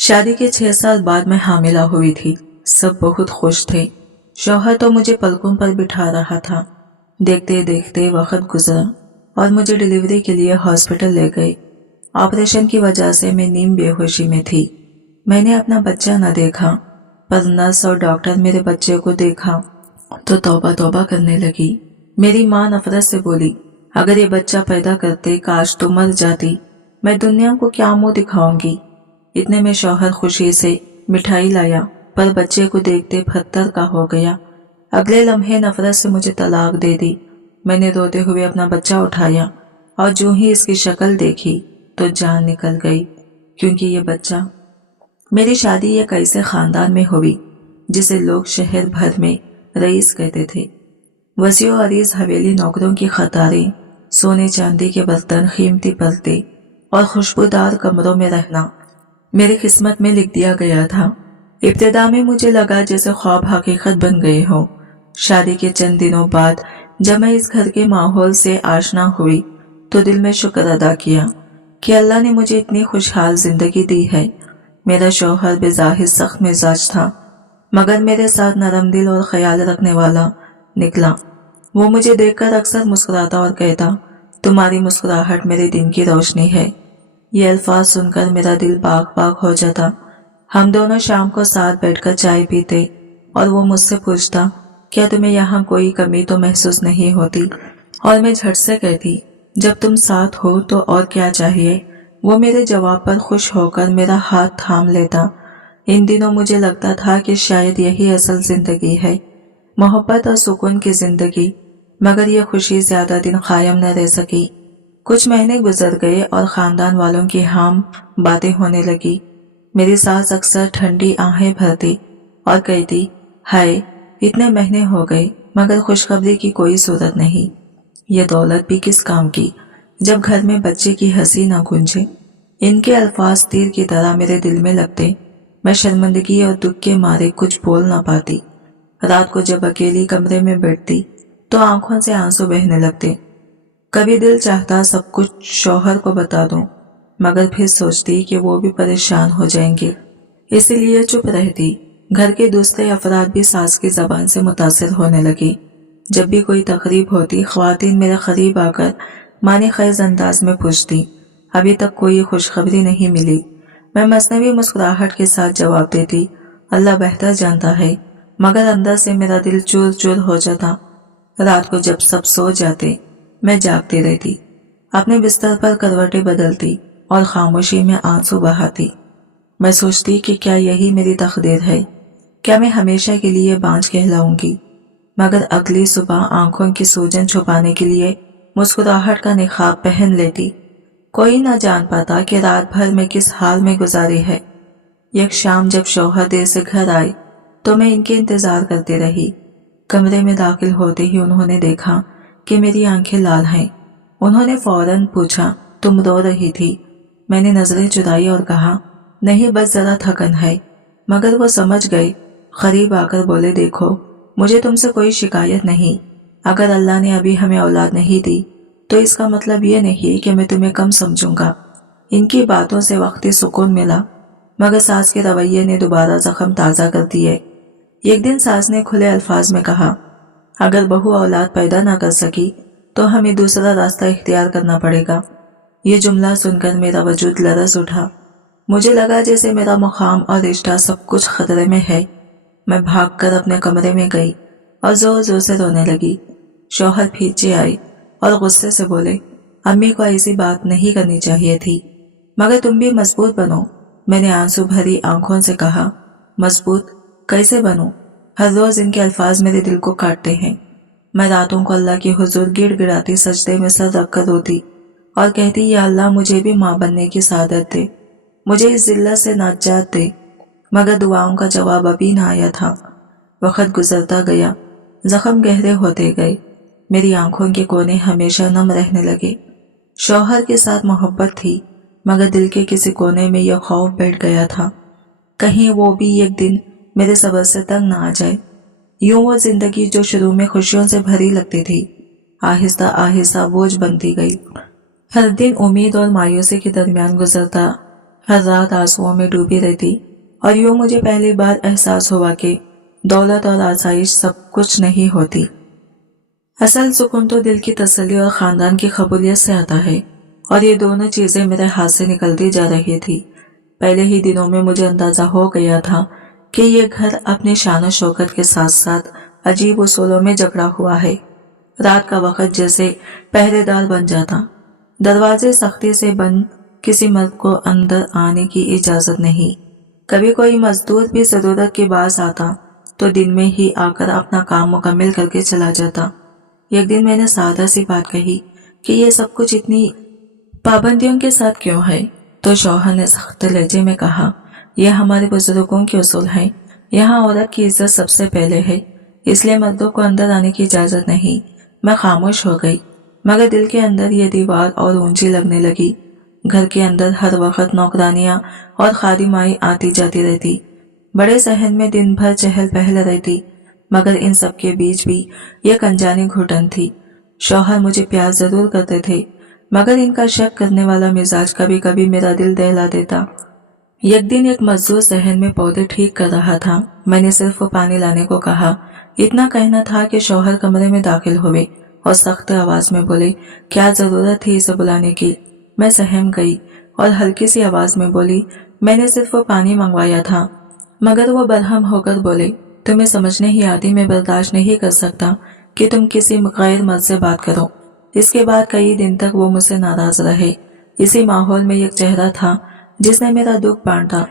शादी के 6 साल बाद मैं हामिला हुई थी। सब बहुत खुश थे। शौहर तो मुझे पलकों पर बिठा रहा था। देखते देखते वक्त गुजरा और मुझे डिलीवरी के लिए हॉस्पिटल ले गए। ऑपरेशन की वजह से मैं नीम बेहोशी में थी। मैंने अपना बच्चा न देखा, पर नर्स और डॉक्टर मेरे बच्चे को देखा तो तौबा तौबा करने लगी। मेरी माँ नफरत से बोली, अगर ये बच्चा पैदा करते काश तो मर जाती, मैं दुनिया को क्या मुंह दिखाऊंगी। इतने में शौहर खुशी से मिठाई लाया, पर बच्चे को देखते पत्थर का हो गया। अगले लम्हे नफरत से मुझे तलाक दे दी। मैंने रोते हुए अपना बच्चा उठाया और जो ही इसकी शक्ल देखी तो जान निकल गई, क्योंकि ये बच्चा मेरी शादी एक ऐसे खानदान में हुई जिसे लोग शहर भर में रईस कहते थे। वसीओ अरीज हवेली, नौकरों की कतारें, सोने चांदी के बर्तन, कीमती पर्दे और खुशबूदार कमरों में रहना मेरी किस्मत में लिख दिया गया था। इब्तिदा में मुझे लगा जैसे ख्वाब हकीकत बन गए हो। शादी के चंद दिनों बाद जब मैं इस घर के माहौल से आशना हुई तो दिल में शुक्र अदा किया कि अल्लाह ने मुझे इतनी खुशहाल जिंदगी दी है। मेरा शौहर बेज़ाहिर सख्त मिजाज था, मगर मेरे साथ नरम दिल और ख्याल रखने वाला निकला। वो मुझे देखकर अक्सर मुस्कुराता और कहता, तुम्हारी मुस्कुराहट मेरे दिन की रोशनी है। ये अल्फाज सुनकर मेरा दिल बाग बाग हो जाता। हम दोनों शाम को साथ बैठकर चाय पीते और वो मुझसे पूछता, क्या तुम्हें यहाँ कोई कमी तो महसूस नहीं होती? और मैं झट से कहती, जब तुम साथ हो तो और क्या चाहिए। वो मेरे जवाब पर खुश होकर मेरा हाथ थाम लेता। इन दिनों मुझे लगता था कि शायद यही असल जिंदगी है, मोहब्बत और सुकून की जिंदगी, मगर यह खुशी ज्यादा दिन कायम न रह सकी। कुछ महीने गुजर गए और खानदान वालों की हाम बातें होने लगी। मेरी सास अक्सर ठंडी आहें भरती और कहती, हाय इतने महीने हो गए मगर खुशखबरी की कोई सूरत नहीं। ये दौलत भी किस काम की जब घर में बच्चे की हंसी ना गूंजे। इनके अल्फाज तीर की तरह मेरे दिल में लगते। मैं शर्मिंदगी और दुख के मारे कुछ बोल ना पाती। रात को जब अकेली कमरे में बैठती तो आंखों से आंसू बहने लगते। कभी दिल चाहता सब कुछ शौहर को बता दूं, मगर फिर सोचती कि वो भी परेशान हो जाएंगे, इसलिए चुप रहती। घर के दूसरे अफराद भी सास की जबान से मुतासिर होने लगे। जब भी कोई तकरीब होती, ख्वातीन मेरे करीब आकर माने खैज अंदाज में पूछती, अभी तक कोई खुशखबरी नहीं मिली। मैं मसनवी मुस्कुराहट के साथ जवाब देती, अल्लाह बेहतर जानता है, मगर अंदर से मेरा दिल चूर चूर हो जाता। रात को जब सब सो जाते मैं जागती रहती, अपने बिस्तर पर करवटें बदलती और खामोशी में आंसू बहाती। मैं सोचती कि क्या यही मेरी तकदीर है, क्या मैं हमेशा के लिए बांझ कहलाऊंगी। मगर अगली सुबह आंखों की सूजन छुपाने के लिए मुस्कुराहट का निकाब पहन लेती। कोई न जान पाता कि रात भर में किस हाल में गुजारी है। एक शाम जब शौहर देर से घर आए तो मैं इनके इंतजार करती रही। कमरे में दाखिल होते ही उन्होंने देखा कि मेरी आंखें लाल हैं। उन्होंने फौरन पूछा, तुम रो रही थी? मैंने नजरें चुराई और कहा, नहीं बस जरा थकन है। मगर वो समझ गए। करीब आकर बोले, देखो मुझे तुमसे कोई शिकायत नहीं। अगर अल्लाह ने अभी हमें औलाद नहीं दी तो इसका मतलब ये नहीं कि मैं तुम्हें कम समझूंगा। इनकी बातों से वक्ती सुकून मिला, मगर सास के रवैये ने दोबारा जख्म ताज़ा कर दिए। एक दिन सास ने खुले अल्फाज में कहा, अगर बहू औलाद पैदा ना कर सकी तो हमें दूसरा रास्ता इख्तियार करना पड़ेगा। ये जुमला सुनकर मेरा वजूद लरज उठा। मुझे लगा जैसे मेरा मुकाम और रिश्ता सब कुछ खतरे में है। मैं भागकर अपने कमरे में गई और जोर जोर से रोने लगी। शौहर पीछे आए और गुस्से से बोले, अम्मी को ऐसी बात नहीं करनी चाहिए थी, मगर तुम भी मजबूत बनो। मैंने आंसू भरी आंखों से कहा, मजबूत कैसे बनूं? हर रोज इनके अल्फाज मेरे दिल को काटते हैं। मैं रातों को अल्लाह की हुजूर गिड़गिड़ाती सजदे में सर रखकर रोती और कहती, या अल्लाह मुझे भी माँ बनने की सादत दे, मुझे इस जिल्लत से नाजात दे। मगर दुआओं का जवाब अभी ना आया था। वक्त गुजरता गया, जख्म गहरे होते गए। मेरी आंखों के कोने हमेशा नम रहने लगे। शौहर के साथ मोहब्बत थी, मगर दिल के किसी कोने में यह खौफ बैठ गया था, कहीं वो भी एक दिन मेरे सब्र से तंग ना आ जाए। यूं वो जिंदगी जो शुरू में खुशियों से भरी लगती थी, आहिस्ता आहिस्ता बोझ बनती गई। हर दिन उम्मीद और मायूसी के दरमियान गुजरता। हर रात आंसुओं में डूबी रहती। और यूं मुझे पहली बार एहसास हुआ कि दौलत और आसाइश सब कुछ नहीं होती। असल सुकून तो दिल की तसल्ली और खानदान की कबूलियत से आता है, और ये दोनों चीजें मेरे हाथ से निकलती जा रही थी। पहले ही दिनों में मुझे अंदाजा हो गया था कि ये घर अपने शान और शौकत के साथ साथ अजीब उसूलों में जकड़ा हुआ है। रात का वक्त जैसे पहरेदार बन जाता। दरवाजे सख्ती से बंद, किसी मर्द को अंदर आने की इजाजत नहीं। कभी कोई मजदूर भी जरूरत के बास आता तो दिन में ही आकर अपना काम मुकम्मल करके चला जाता। एक दिन मैंने सादा सी बात कही कि ये सब कुछ इतनी पाबंदियों के साथ क्यों है, तो शौहर ने सख्त लहजे में कहा, यह हमारे बुजुर्गों के उसूल है। यहाँ औरत की इज्जत सबसे पहले है, इसलिए मर्दों को अंदर आने की इजाजत नहीं। मैं खामोश हो गई, मगर दिल के अंदर ये दीवार और ऊंची लगने लगी। घर के अंदर हर वक्त नौकरानियां और खादिमाई आती जाती रहती। बड़े सहन में दिन भर चहल पहल रहती, मगर इन सब के बीच भी एक अनजानी घुटन थी। शौहर मुझे प्यार जरूर करते थे, मगर इनका शक करने वाला मिजाज कभी कभी मेरा दिल दहला देता। एक दिन एक मजदूर सहन में पौधे ठीक कर रहा था। मैंने सिर्फ पानी लाने को कहा। इतना कहना था कि शौहर कमरे में दाखिल हुए और सख्त आवाज में बोले, क्या जरूरत थी इसे बुलाने की। मैं सहम गई और हल्की सी आवाज में बोली, मैंने सिर्फ पानी मंगवाया था। मगर वो बरहम होकर बोले, तुम्हें समझ नहीं आती, मैं बर्दाश्त नहीं कर सकता कि तुम किसी गैर मर्द से बात करो। इसके बाद कई दिन तक वो मुझसे नाराज रहे। इसी माहौल में एक चेहरा था जिसने मेरा दुख बांटा।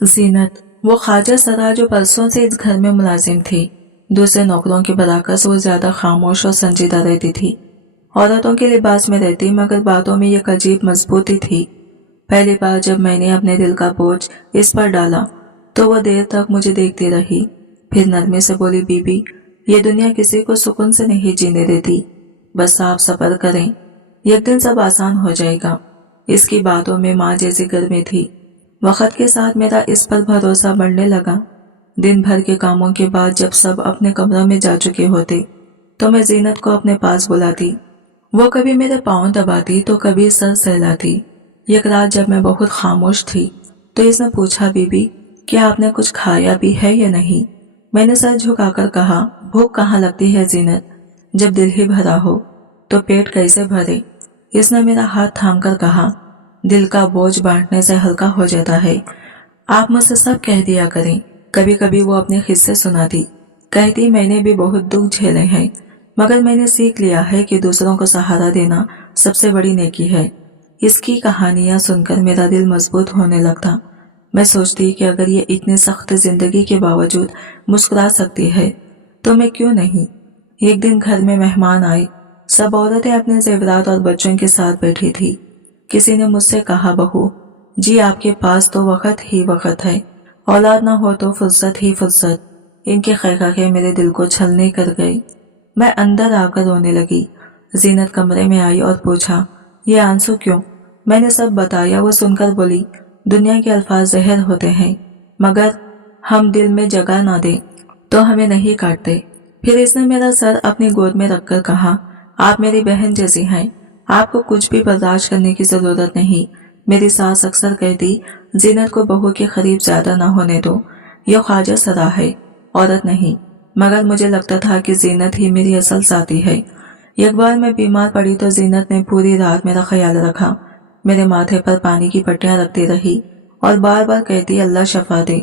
जीनत, वो ख्वाजा सरा जो परसों से इस घर में मुलाजिम थी। दूसरे नौकरों के बराकस वो ज्यादा खामोश और संजीदा रहती थी। औरतों के लिबास में रहती, मगर बातों में एक अजीब मजबूती थी। पहली बार जब मैंने अपने दिल का बोझ इस पर डाला तो वो देर तक मुझे देखती रही। फिर नरमी से बोली, बीबी, ये दुनिया किसी को सुकून से नहीं जीने देती, बस आप सब्र करें, एक दिन सब आसान हो जाएगा। इसकी बातों में माँ जैसी गर्मी थी। वक्त के साथ मेरा इस पर भरोसा बढ़ने लगा। दिन भर के कामों के बाद जब सब अपने कमरों में जा चुके होते तो मैं जीनत को अपने पास बुलाती। वो कभी मेरे पाँव दबाती तो कभी सर सहलाती। एक रात जब मैं बहुत खामोश थी तो इसने पूछा, बीबी, क्या आपने कुछ खाया भी है या नहीं। मैंने सर झुकाकर कहा, भूख कहाँ लगती है जीनत, जब दिल ही भरा हो तो पेट कैसे भरे। इसने मेरा हाथ थामकर कहा, दिल का बोझ बांटने से हल्का हो जाता है। आप मुझसे सब कह दिया करें। कभी कभी वो अपने किस्से सुनाती, कहती, मैंने भी बहुत दुख झेले हैं, मगर मैंने सीख लिया है कि दूसरों को सहारा देना सबसे बड़ी नेकी है। इसकी कहानियां सुनकर मेरा दिल मजबूत होने लगता। मैं सोचती कि अगर ये इतनी सख्त जिंदगी के बावजूद मुस्कुरा सकती है तो मैं क्यों नहीं। एक दिन घर में मेहमान आए। सब औरतें अपने जेवरात और बच्चों के साथ बैठी थी। किसी ने मुझसे कहा, बहू जी, आपके पास तो वक्त ही वक्त है, औलाद ना हो तो फुर्सत ही फुर्सत। इनके खैखाखे मेरे दिल को छलनी कर गई। मैं अंदर आकर रोने लगी। जीनत कमरे में आई और पूछा, ये आंसू क्यों। मैंने सब बताया। वो सुनकर बोली, दुनिया के अल्फाज जहर होते हैं, मगर हम दिल में जगह ना दें तो हमें नहीं काटते। फिर इसने मेरा सर अपनी गोद में रखकर कहा, आप मेरी बहन जैसी हैं, आपको कुछ भी बर्दाश्त करने की जरूरत नहीं। मेरी सास अक्सर कहती, जीनत को बहू के करीब ज्यादा ना होने दो, यह ख्वाजा सरा है, औरत नहीं। मगर मुझे लगता था कि जीनत ही मेरी असल साथी है। एक बार मैं बीमार पड़ी तो जीनत ने पूरी रात मेरा ख्याल रखा। मेरे माथे पर पानी की पट्टियां रखती रही और बार बार कहती, अल्लाह शफा दे।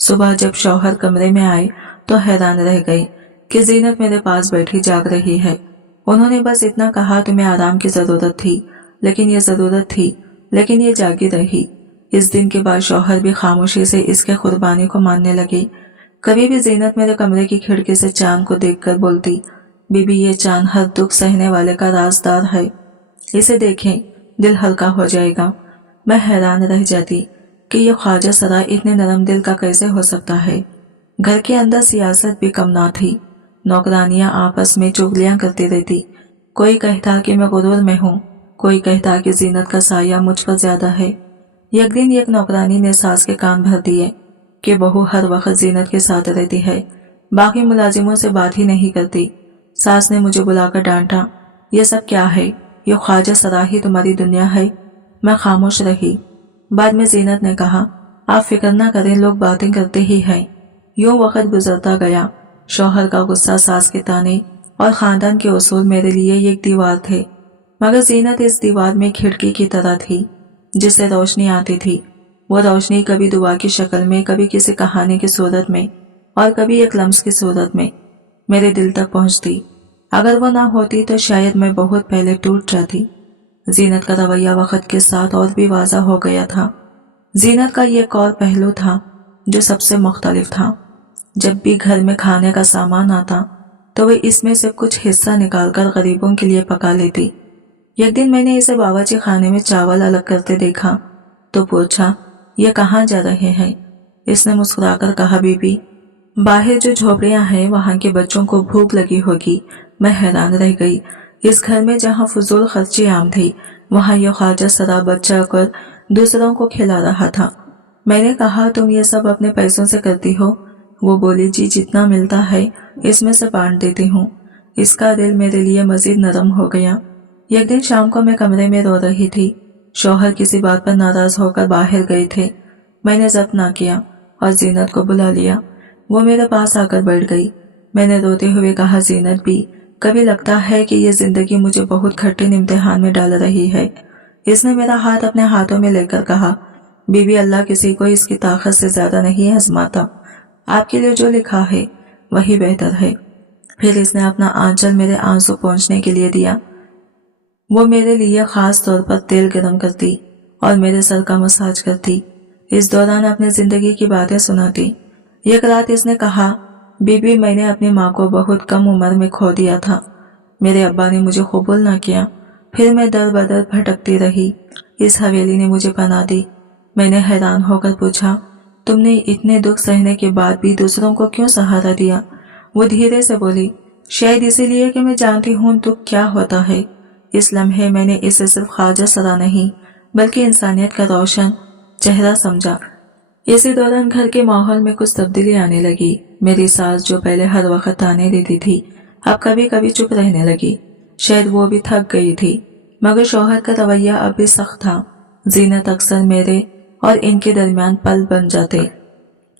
सुबह जब शौहर कमरे में आए तो हैरान रह गए कि जीनत मेरे पास बैठी जाग रही है। उन्होंने बस इतना कहा, तुम्हें आराम की जरूरत थी, लेकिन ये जागी रही। इस दिन के बाद शौहर भी खामोशी से इसके कुर्बानी को मानने लगे। कभी भी जीनत मेरे कमरे की खिड़की से चांद को देखकर बोलती, बीबी, ये चांद हर दुख सहने वाले का राजदार है, इसे देखें, दिल हल्का हो जाएगा। मैं हैरान रह जाती कि ये ख्वाजा सरा इतने नरम दिल का कैसे हो सकता है। घर के अंदर सियासत भी कम ना थी। नौकरानियां आपस में चुगलियां करती रहती। कोई कहता कि मैं गुरूर में हूँ, कोई कहता कि जीनत का साया मुझ पर ज्यादा है। एक दिन एक नौकरानी ने सास के कान भर दिए कि बहू हर वक्त जीनत के साथ रहती है, बाकी मुलाजिमों से बात ही नहीं करती। सास ने मुझे बुलाकर डांटा, ये सब क्या है, ये ख्वाजा सरा ही तुम्हारी दुनिया है। मैं खामोश रही। बाद में जीनत ने कहा, आप फिक्र न करें, लोग बातें करते ही हैं। यूं वक्त गुजरता गया। शौहर का गुस्सा, सास के ताने और खानदान के उसूल मेरे लिए एक दीवार थे, मगर जीनत इस दीवार में खिड़की की तरह थी जिससे रोशनी आती थी। वो रोशनी कभी दुआ की शक्ल में, कभी किसी कहानी की सूरत में और कभी एक लम्स की सूरत में मेरे दिल तक पहुंचती। अगर वो ना होती तो शायद मैं बहुत पहले टूट जाती। जीनत का रवैया वक्त के साथ और भी वाज़ा हो गया था। जीनत का ये एक और पहलू था जो सबसे मुख्तलिफ था। जब भी घर में खाने का सामान आता तो वे इसमें से कुछ हिस्सा निकालकर गरीबों के लिए पका लेती। एक दिन मैंने इसे बावर्ची खाने में चावल अलग करते देखा तो पूछा, ये कहाँ जा रहे हैं? इसने मुस्कुराकर कहा, बीबी, बाहर जो झोपड़ियां हैं वहां के बच्चों को भूख लगी होगी। मैं हैरान रह गई। इस घर में जहां फजूल खर्ची आम थी, वहां यह ख्वाजा शराब बच्चा कर दूसरों को खिला रहा था। मैंने कहा, तुम ये सब अपने पैसों से करती हो? वो बोली, जी, जितना मिलता है इसमें से बांट देती हूँ। इसका दिल मेरे लिए मजीद नरम हो गया। एक दिन शाम को मैं कमरे में रो रही थी। शौहर किसी बात पर नाराज होकर बाहर गए थे। मैंने जब्त ना किया और जीनत को बुला लिया। वो मेरे पास आकर बैठ गई। मैंने रोते हुए कहा, जीनत भी, कभी लगता है कि ये जिंदगी मुझे बहुत कठिन इम्तिहान में डाल रही है। इसने मेरा हाथ अपने हाथों में लेकर कहा, बीबी, अल्लाह किसी को इसकी ताकत से ज्यादा नहीं आजमाता। आपके लिए जो लिखा है वही बेहतर है। फिर इसने अपना आंचल मेरे आंसू पोंछने के लिए दिया। वो मेरे लिए खास तौर पर तेल गरम करती और मेरे सर का मसाज करती। इस दौरान अपने जिंदगी की बातें सुनाती। एक रात इसने कहा, बीबी, मैंने अपनी माँ को बहुत कम उम्र में खो दिया था। मेरे अब्बा ने मुझे कबूल ना किया। फिर मैं दर बदर भटकती रही। इस हवेली ने मुझे पनाह दी। मैंने हैरान होकर पूछा, तुमने इतने दुख सहने के बाद भी दूसरों को क्यों सहारा दिया? वो धीरे से बोली, शायद इसीलिए कि मैं जानती हूँ दुख क्या होता है। इस लम्हे मैंने इसे सिर्फ ख्वाजा सरा नहीं बल्कि इंसानियत का रोशन चेहरा समझा। इसी दौरान घर के माहौल में कुछ तब्दीली आने लगी। मेरी सास, जो पहले हर वक्त ताने देती थी, अब कभी कभी चुप रहने लगी। शायद वो भी थक गई थी, मगर शौहर का रवैया अब भी सख्त था। जीनत अक्सर मेरे और इनके दरमियान पल बन जाते।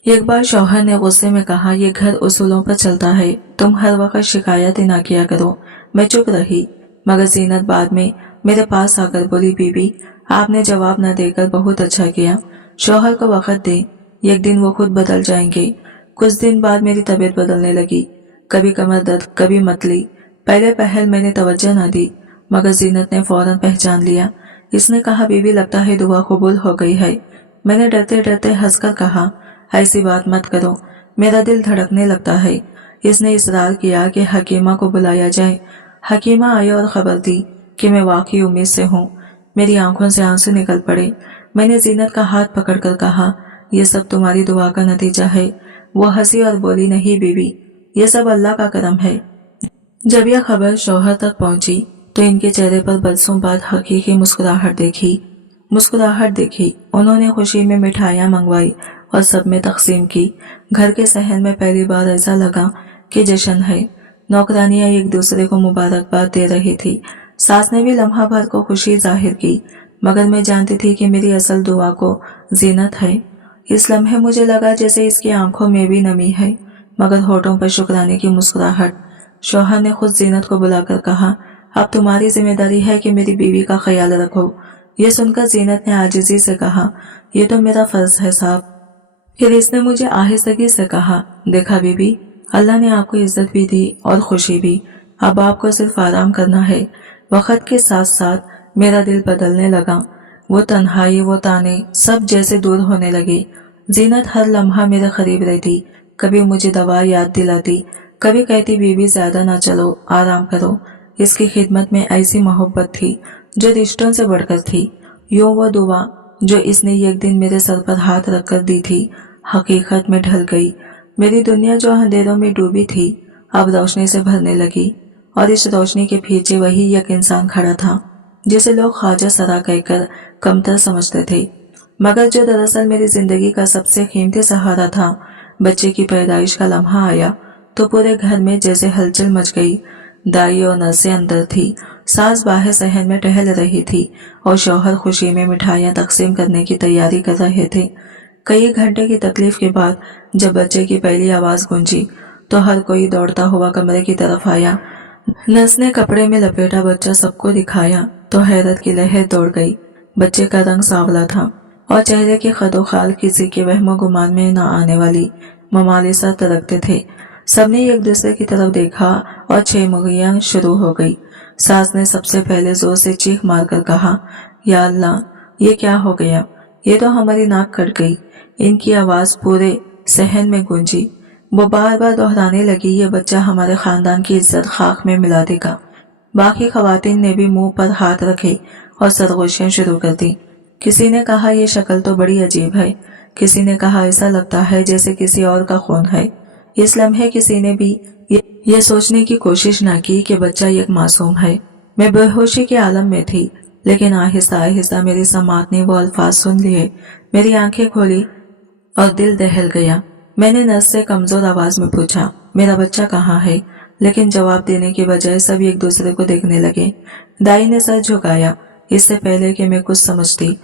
एक बार शौहर ने गुस्से में कहा, ये घर उसूलों पर चलता है, तुम हर वक्त शिकायत ना किया करो। मैं चुप रही, मगर जीनत बाद में मेरे पास आकर बोली, बीबी, आपने जवाब न देकर बहुत अच्छा किया। शौहर को वक्त दे, एक दिन वो खुद बदल जाएंगे। कुछ दिन बाद मेरी तबीयत बदलने लगी। कभी कमर दर्द, कभी मतली। पहले पहल मैंने तवज्जो न दी, मगर जीनत ने फौरन पहचान लिया। इसने कहा, बीबी, लगता है दुआ कबूल हो गई है। मैंने डरते डरते हंसकर कहा, ऐसी बात मत करो, मेरा दिल धड़कने लगता है। इसने इसरार किया कि हकीमा को बुलाया जाए। हकीमा आई और खबर दी कि मैं वाकई उम्मीद से हूँ। मेरी आंखों से आंसू निकल पड़े। मैंने जीनत का हाथ पकड़कर कहा, यह सब तुम्हारी दुआ का नतीजा है। वो हंसी और बोली, नहीं बीबी, यह सब अल्लाह का करम है। जब यह खबर शौहर तक पहुंची तो इनके चेहरे पर बरसों बाद हकीकी मुस्कुराहट देखी। उन्होंने खुशी में मिठाइयां मंगवाई और सब में तकसीम की। घर के सहन में पहली बार ऐसा लगा कि जश्न है। नौकरानियां एक दूसरे को मुबारकबाद दे रही थी। सास ने भी लम्हा भर को खुशी जाहिर की, मगर मैं जानती थी कि मेरी असल दुआ को जीनत है। इस लम्हे मुझे लगा जैसे इसकी आंखों में भी नमी है, मगर होठों पर शुक्राने की मुस्कुराहट। शौहर ने खुद जीनत को बुलाकर कहा, अब तुम्हारी जिम्मेदारी है कि मेरी बीवी का ख्याल रखो। ये सुनकर जीनत ने आजिजी से कहा, ये तो मेरा फर्ज है साहब। फिर इसने मुझे आहिस्तगी से कहा, देखा बीबी, अल्लाह ने आपको इज्जत भी दी और खुशी भी। अब आपको सिर्फ आराम करना है। वक्त के साथ साथ मेरा दिल बदलने लगा। वो तन्हाई, वो ताने सब जैसे दूर होने लगे। जीनत हर लम्हा मेरे करीब रहती। कभी मुझे दवा याद दिलाती, कभी कहती, बीबी ज्यादा ना चलो, आराम करो। इसकी खिदमत में ऐसी मोहब्बत थी जो रिश्तों से बढ़कर थी। यूं वो दुआ जो इसने एक दिन मेरे सर पर हाथ रखकर दी थी, हकीकत में ढल गई। मेरी दुनिया जो अंधेरों में डूबी थी अब रोशनी से भरने लगी, और इस रोशनी के पीछे वही एक इंसान खड़ा था जिसे लोग ख्वाजा सरा कहकर कमतर समझते थे, मगर जो दरअसल मेरी जिंदगी का सबसे कीमती सहारा था। बच्चे की पैदाइश का लम्हा आया तो पूरे घर में जैसे हलचल मच गई। दाई और नर्सें अंदर थी। सास बाहर सहन में टहल रही थी और शौहर खुशी में मिठाइयाँ तकसीम करने की तैयारी कर रहे थे। कई घंटे की तकलीफ के बाद जब बच्चे की पहली आवाज गूंजी तो हर कोई दौड़ता हुआ कमरे की तरफ आया। नर्स ने कपड़े में लपेटा बच्चा सबको दिखाया तो हैरत की लहर दौड़ गई। बच्चे का रंग सांवला था और चेहरे के खदोखाल किसी के वहमो गुमान में न आने वाली ममालिसत रखते थे। सबने एक दूसरे की तरफ देखा और छेमुगियां शुरू हो गई। सास ने सबसे पहले जोर से चीख मारकर कहा, या अल्लाह, ये क्या हो गया? ये तो हमारी नाक कट गई। इनकी आवाज पूरे सहन में गूंजी। वो बार बार दोहराने लगी, ये बच्चा हमारे खानदान की इज्जत खाक में मिला देगा। बाकी खवातीन ने भी मुंह पर हाथ रखे और सरगोशियां शुरू कर दी। किसी ने कहा, ये शक्ल तो बड़ी अजीब है। किसी ने कहा, ऐसा लगता है जैसे किसी और का खून है। इस लम्हे किसी ने भी ये सोचने की कोशिश न की कि बच्चा एक मासूम है। मैं बेहोशी के आलम में थी, लेकिन आहिस्ता आहिस्ता मेरी समात ने वो अल्फाज सुन लिए। मेरी आंखें खोली और दिल दहल गया। मैंने नर्स से कमजोर आवाज में पूछा, मेरा बच्चा कहाँ है? लेकिन जवाब देने के बजाय सब एक दूसरे को देखने लगे। दाई ने सर झुकाया इससे पहले कि मैं कुछ समझती।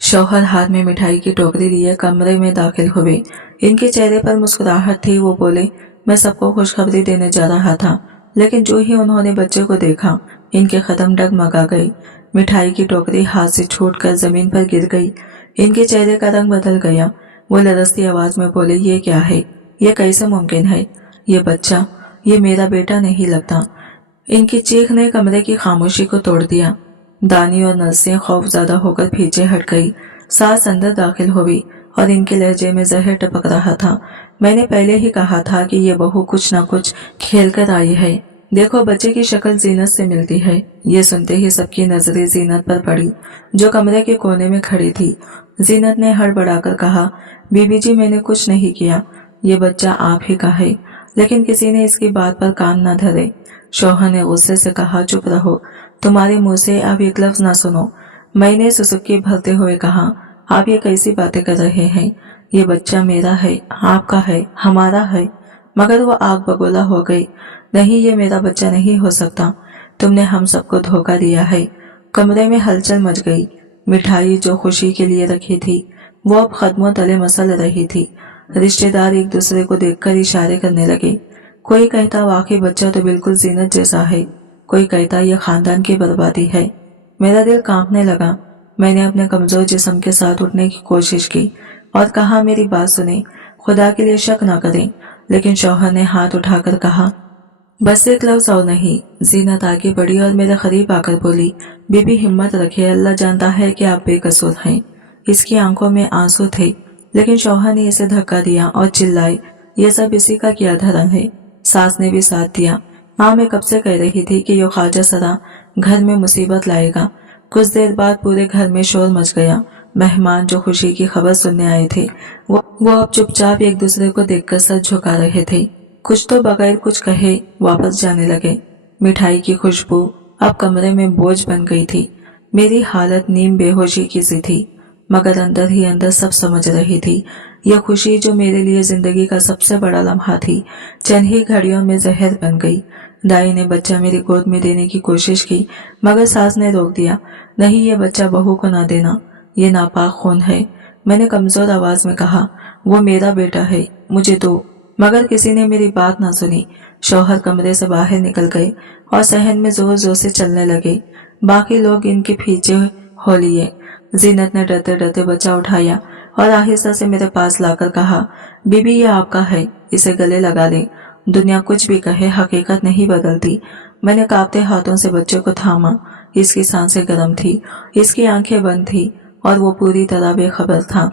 शौहर हाथ में मिठाई की टोकरी लिए कमरे में दाखिल हुए। इनके चेहरे पर मुस्कुराहट थी। वो बोले, मैं सबको खुशखबरी देने जा रहा था। लेकिन जो ही उन्होंने बच्चे को देखा, इनके कदम डगमगा गई। मिठाई की टोकरी हाथ से छूटकर जमीन पर गिर गई। इनके चेहरे का रंग बदल गया। वो लरसती आवाज में बोले, ये क्या है? ये कैसे मुमकिन है? ये बच्चा, ये मेरा बेटा नहीं लगता। इनकी चीख ने कमरे की खामोशी को तोड़ दिया। दानी और नर्सें खौफज़दा होकर पीछे हट गई। सास अंदर दाखिल हुई और इनके लहजे में जहर टपक रहा था। मैंने पहले ही कहा था कि ये बहू कुछ न कुछ खेल कर आई है। देखो, बच्चे की शक्ल जीनत से मिलती है। ये सुनते ही सबकी नजरें जीनत पर पड़ी, जो कमरे के कोने में खड़ी थी। जीनत ने हड़बड़ाकर कहा, बीबी जी, मैंने कुछ नहीं किया। ये बच्चा आप ही का है। लेकिन किसी ने इसकी बात पर कान न धरे। शौहर ने गुस्से से कहा, चुप रहो, तुम्हारे मुंह से अब एक लफ्ज न सुनो। मैंने सुसुक्की भरते हुए कहा, आप ये कैसी बातें कर रहे हैं? ये बच्चा मेरा है, आपका है, हमारा है। मगर वो आग बगोला हो गई। नहीं, ये मेरा बच्चा नहीं हो सकता। तुमने हम सबको धोखा दिया है। कमरे में हलचल मच गई। मिठाई जो खुशी के लिए रखी थी, वो अब कदमों तले मसल रही थी। रिश्तेदार एक दूसरे को देखकर इशारे करने लगे। कोई कहता, वाकई बच्चा तो बिल्कुल जीनत जैसा है। कोई कहता, यह खानदान की बर्बादी है। मेरा दिल कांपने लगा। मैंने अपने कमजोर जिस्म के साथ उठने की कोशिश की और कहा, मेरी बात सुने, खुदा के लिए शक न करें। लेकिन शौहर ने हाथ उठाकर कहा, बस एक लफ्ज और नहीं। जीनत आगे बढ़ी और मेरे करीब आकर बोली, बीबी हिम्मत रखे, अल्लाह जानता है कि आप बेकसूर हैं। इसकी आंखों में आंसू थे, लेकिन शौहर ने इसे धक्का दिया और चिल्लाए, ये सब इसी का क्या धर्म है? सास ने भी साथ दिया। माँ, मैं कब से कह रही थी कि यो ख्वाजा सरा घर में मुसीबत लाएगा। कुछ देर बाद पूरे घर में शोर मच गया। मेहमान जो खुशी की खबर सुनने आए थे, वो अब चुपचाप एक दूसरे को देखकर सर झुका रहे थे। कुछ तो बगैर कुछ कहे वापस जाने लगे। मिठाई की खुशबू अब कमरे में बोझ बन गई थी। मेरी हालत नीम बेहोशी की सी थी, मगर अंदर ही अंदर सब समझ रही थी। यह खुशी जो मेरे लिए जिंदगी का सबसे बड़ा लम्हा थी, चंद ही घड़ियों में जहर बन गई। दाई ने बच्चा मेरी गोद में देने की कोशिश की, मगर सास ने रोक दिया। नहीं, ये बच्चा बहू को ना देना, ये नापाक खून है। मैंने कमजोर आवाज में कहा, वो मेरा बेटा है, मुझे दो। मगर किसी ने मेरी बात ना सुनी। शौहर कमरे से बाहर निकल गए और सहन में जोर जोर से चलने लगे। बाकी लोग इनके पीछे हो लिए। जीनत ने डरते डरते बच्चा उठाया और आहिस्ता से मेरे पास लाकर कहा, बीबी, ये आपका है, इसे गले लगा ले। दुनिया कुछ भी कहे, हकीकत नहीं बदलती। मैंने कांपते हाथों से बच्चे को थामा। इसकी सांसें गर्म थी, इसकी आंखें बंद थी और वो पूरी तरह बेखबर था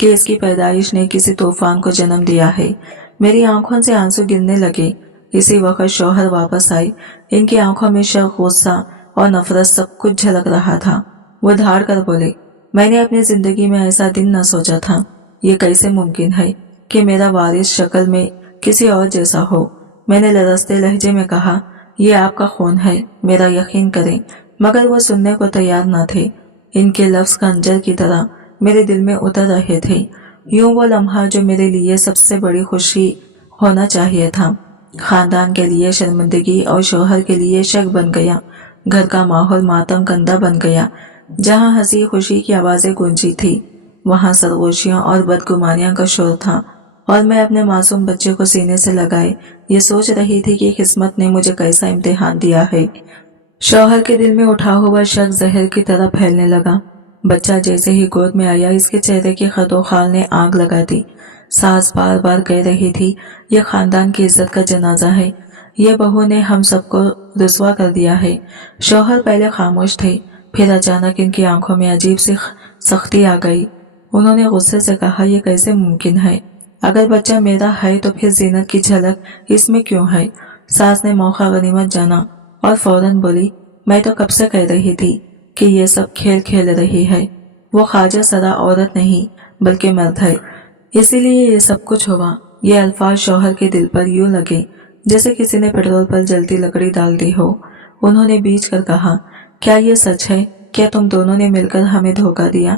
कि इसकी पैदाइश ने किसी तूफान को जन्म दिया है। मेरी आंखों से आंसू गिरने लगे। इसी वक्त शौहर वापस आए। इनकी आंखों में शक, गुस्सा और नफरत सब कुछ झलक रहा था। वो धाड़ कर बोले, मैंने अपनी जिंदगी में ऐसा दिन न सोचा था। ये कैसे मुमकिन है कि मेरा वारिस शक्ल में किसी और जैसा हो? मैंने लरसते लहजे में कहा, ये आपका खून है, मेरा यकीन करें। मगर वो सुनने को तैयार न थे। इनके लफ्ज खंजर की तरह मेरे दिल में उतर रहे थे। यूं वो लम्हा जो मेरे लिए सबसे बड़ी खुशी होना चाहिए था, खानदान के लिए शर्मिंदगी और शौहर के लिए शक बन गया। घर का माहौल मातम कंदा बन गया। जहाँ हंसी खुशी की आवाजें गूंजी थी, वहाँ सरगोशियों और बदगुमानियों का शोर था। और मैं अपने मासूम बच्चे को सीने से लगाए ये सोच रही थी कि किस्मत ने मुझे कैसा इम्तिहान दिया है। शौहर के दिल में उठा हुआ शक जहर की तरह फैलने लगा। बच्चा जैसे ही गोद में आया, इसके चेहरे की खतो खाल ने आग लगा दी। सास बार बार कह रही थी, यह खानदान की इज्जत का जनाजा है, ये बहू ने हम सबको रुसवा कर दिया है। शौहर पहले खामोश थे, फिर अचानक इनकी आंखों में अजीब सी सख्ती आ गई। उन्होंने गुस्से से कहा, यह कैसे मुमकिन है? अगर बच्चा मेरा है तो फिर जीनत की झलक इसमें क्यों है? सास ने मौका गनीमत जाना और फौरन बोली, मैं तो कब से कह रही थी कि ये सब खेल खेल रही है। वो ख्वाजा सरा औरत नहीं बल्कि मर्द है, इसीलिए ये सब कुछ हुआ। ये अल्फाज शौहर के दिल पर यूं लगे जैसे किसी ने पेट्रोल पर जलती लकड़ी डाल दी हो। उन्होंने बीच कर कहा, क्या ये सच है? क्या तुम दोनों ने मिलकर हमें धोखा दिया?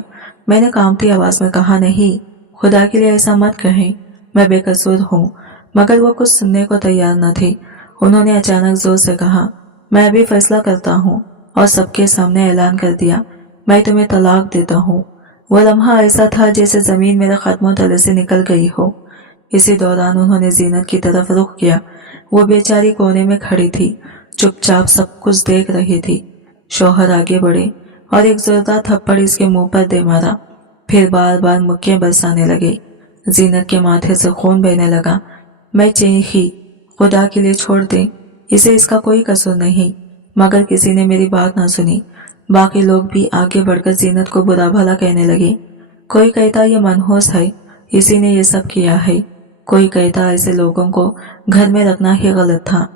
मैंने कांपती आवाज में कहा, नहीं, खुदा के लिए ऐसा मत कहें, मैं बेकसूर हूँ। मगर वो कुछ सुनने को तैयार न थी। उन्होंने अचानक जोर से कहा, मैं अभी फैसला करता हूँ और सबके सामने ऐलान कर दिया, मैं तुम्हें तलाक देता हूँ। वो लम्हा ऐसा था जैसे जमीन मेरे कदमों तले से निकल गई हो। इसी दौरान उन्होंने जीनत की तरफ रुख किया। वो बेचारी कोने में खड़ी थी, चुपचाप सब कुछ देख रही थी। शौहर आगे बढ़े और एक जोरदार थप्पड़ इसके मुंह पर दे मारा, फिर बार बार मुक्कियां बरसाने लगे। जीनत के माथे से खून बहने लगा। मैं चीखी, खुदा के लिए छोड़ दे, इसे इसका कोई कसूर नहीं। मगर किसी ने मेरी बात ना सुनी। बाकी लोग भी आगे बढ़कर जीनत को बुरा भला कहने लगे। कोई कहता ये मनहूस है, इसी ने ये सब किया है। कोई कहता ऐसे लोगों को घर में रखना ही गलत था।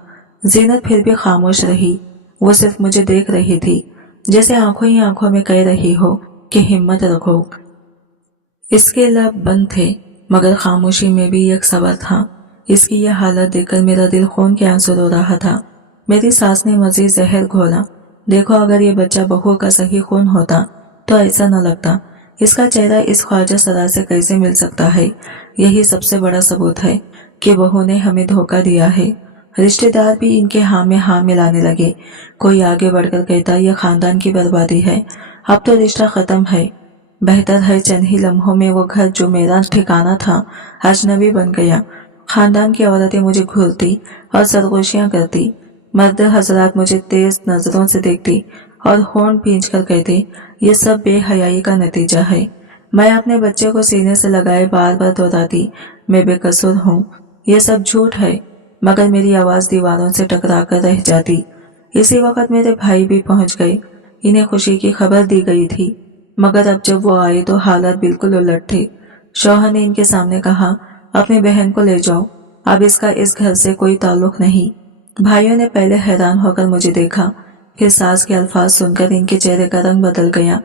जीनत फिर भी खामोश रही। वो सिर्फ मुझे देख रही थी, जैसे आंखों ही आंखों में कह रही हो कि हिम्मत रखो। इसके लब बंद थे, मगर खामोशी में भी एक सबर था। इसकी यह हालत देखकर मेरा दिल खून के आंसू रो रहा था। मेरी सास ने मजीद जहर घोला। देखो, अगर ये बच्चा बहू का सही खून होता तो ऐसा न लगता। इसका चेहरा इस ख्वाजा सरा से कैसे मिल सकता है? यही सबसे बड़ा सबूत है कि बहू ने हमें धोखा दिया है। रिश्तेदार भी इनके हाँ में हाँ मिलाने लगे। कोई आगे बढ़कर कहता, यह खानदान की बर्बादी है, अब तो रिश्ता खत्म है। बेहतर है चंद ही लम्हों में वो घर जो मेरा ठिकाना था अजनबी बन गया। खानदान की औरतें मुझे घूरती और सरगोशियां करती। मर्द हजरात मुझे तेज नजरों से देखती और होंठ भींच कर कहते, ये सब बेहयाई का नतीजा है। मैं अपने बच्चे को सीने से लगाए बार बार दोहराती, मैं बेकसूर हूँ, ये सब झूठ है। मगर मेरी आवाज दीवारों से टकरा कर रह जाती। इसी वक्त मेरे भाई भी पहुंच गए। इन्हें खुशी की खबर दी गई थी, मगर अब जब वो आए तो हालात बिल्कुल उलट थे। शौहर ने इनके सामने कहा, अपनी बहन को ले जाओ, अब इसका इस घर से कोई ताल्लुक नहीं। भाइयों ने पहले हैरान होकर मुझे देखा, फिर सास के अल्फाज सुनकर इनके चेहरे का रंग बदल गया।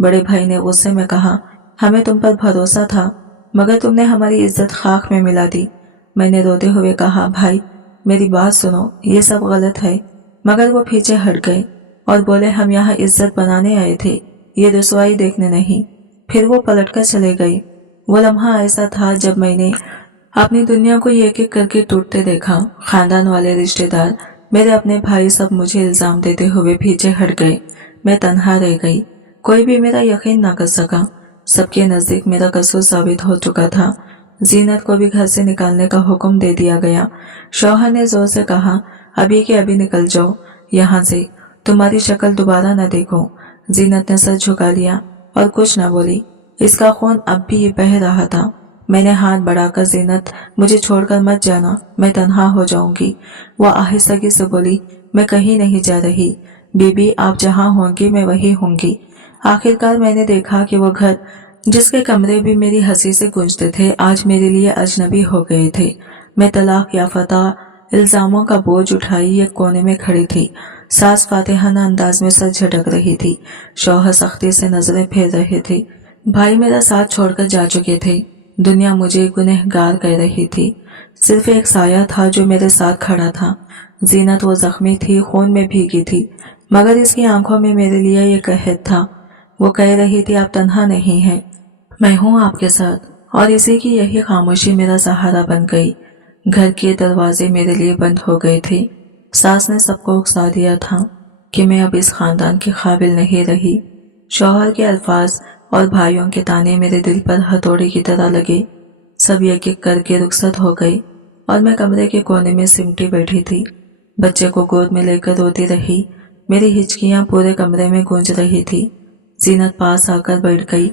बड़े भाई ने गुस्से में कहा, हमें तुम पर भरोसा था, मगर तुमने हमारी इज्जत खाक में मिला दी। मैंने रोते हुए कहा, भाई मेरी बात सुनो, ये सब गलत है। मगर वो पीछे हट गए और बोले, हम यहाँ इज्जत बनाने आए थे, ये रुसवाई देखने नहीं। फिर वो पलटकर चले गए। वो लम्हा ऐसा था जब मैंने अपनी दुनिया को एक एक करके टूटते देखा। खानदान वाले, रिश्तेदार, मेरे अपने भाई सब मुझे इल्जाम देते हुए पीछे हट गए। मैं तन्हा रह गई। कोई भी मेरा यकीन ना कर सका। सबके नजदीक मेरा कसूर साबित हो चुका था। जीनत को भी घर से निकालने का हुक्म दे दिया गया। शौहर ने जोर से कहा, अभी के अभी निकल जाओ यहाँ से, तुम्हारी शक्ल दोबारा न देखो। जीनत ने सर झुका लिया और कुछ न बोली। इसका खून अब भी बह रहा था। मैंने हाथ बढ़ाकर, जीनत मुझे छोड़कर मत जाना, मैं तन्हा हो जाऊंगी। वो आहिस्तगी से बोली, मैं कहीं नहीं जा रही बीबी, आप जहाँ होंगी मैं वही होंगी। आखिरकार मैंने देखा कि वो घर जिसके कमरे भी मेरी हंसी से गूंजते थे आज मेरे लिए अजनबी हो गए थे। मैं तलाक याफ्ता इल्जामों का बोझ उठाई एक कोने में खड़ी थी। सास फातिहाना अंदाज में सर झटक रही थी। शौहर सख्ती से नजरें फेर रहे थे। भाई मेरा साथ छोड़कर जा चुके थे। दुनिया मुझे गुनहगार कह रही थी। सिर्फ एक साया था जो मेरे साथ खड़ा था। जीनत वो जख्मी थी, खून में भीगी थी, मगर इसकी आंखों में मेरे लिए ये कहत था। वो कह रही थी, आप तन्हा नहीं हैं, मैं हूँ आपके साथ। और इसी की यही खामोशी मेरा सहारा बन गई। घर के दरवाजे मेरे लिए बंद हो गए थे। सास ने सबको उकसा दिया था कि मैं अब इस खानदान के काबिल नहीं रही। शौहर के अल्फाज और भाइयों के ताने मेरे दिल पर हथौड़े की तरह लगे। सब एक एक करके रुखसत हो गए और मैं कमरे के कोने में सिमटी बैठी थी। बच्चे को गोद में लेकर रोती रही। मेरी हिचकियां पूरे कमरे में गूंज रही थी। जीनत पास आकर बैठ गई।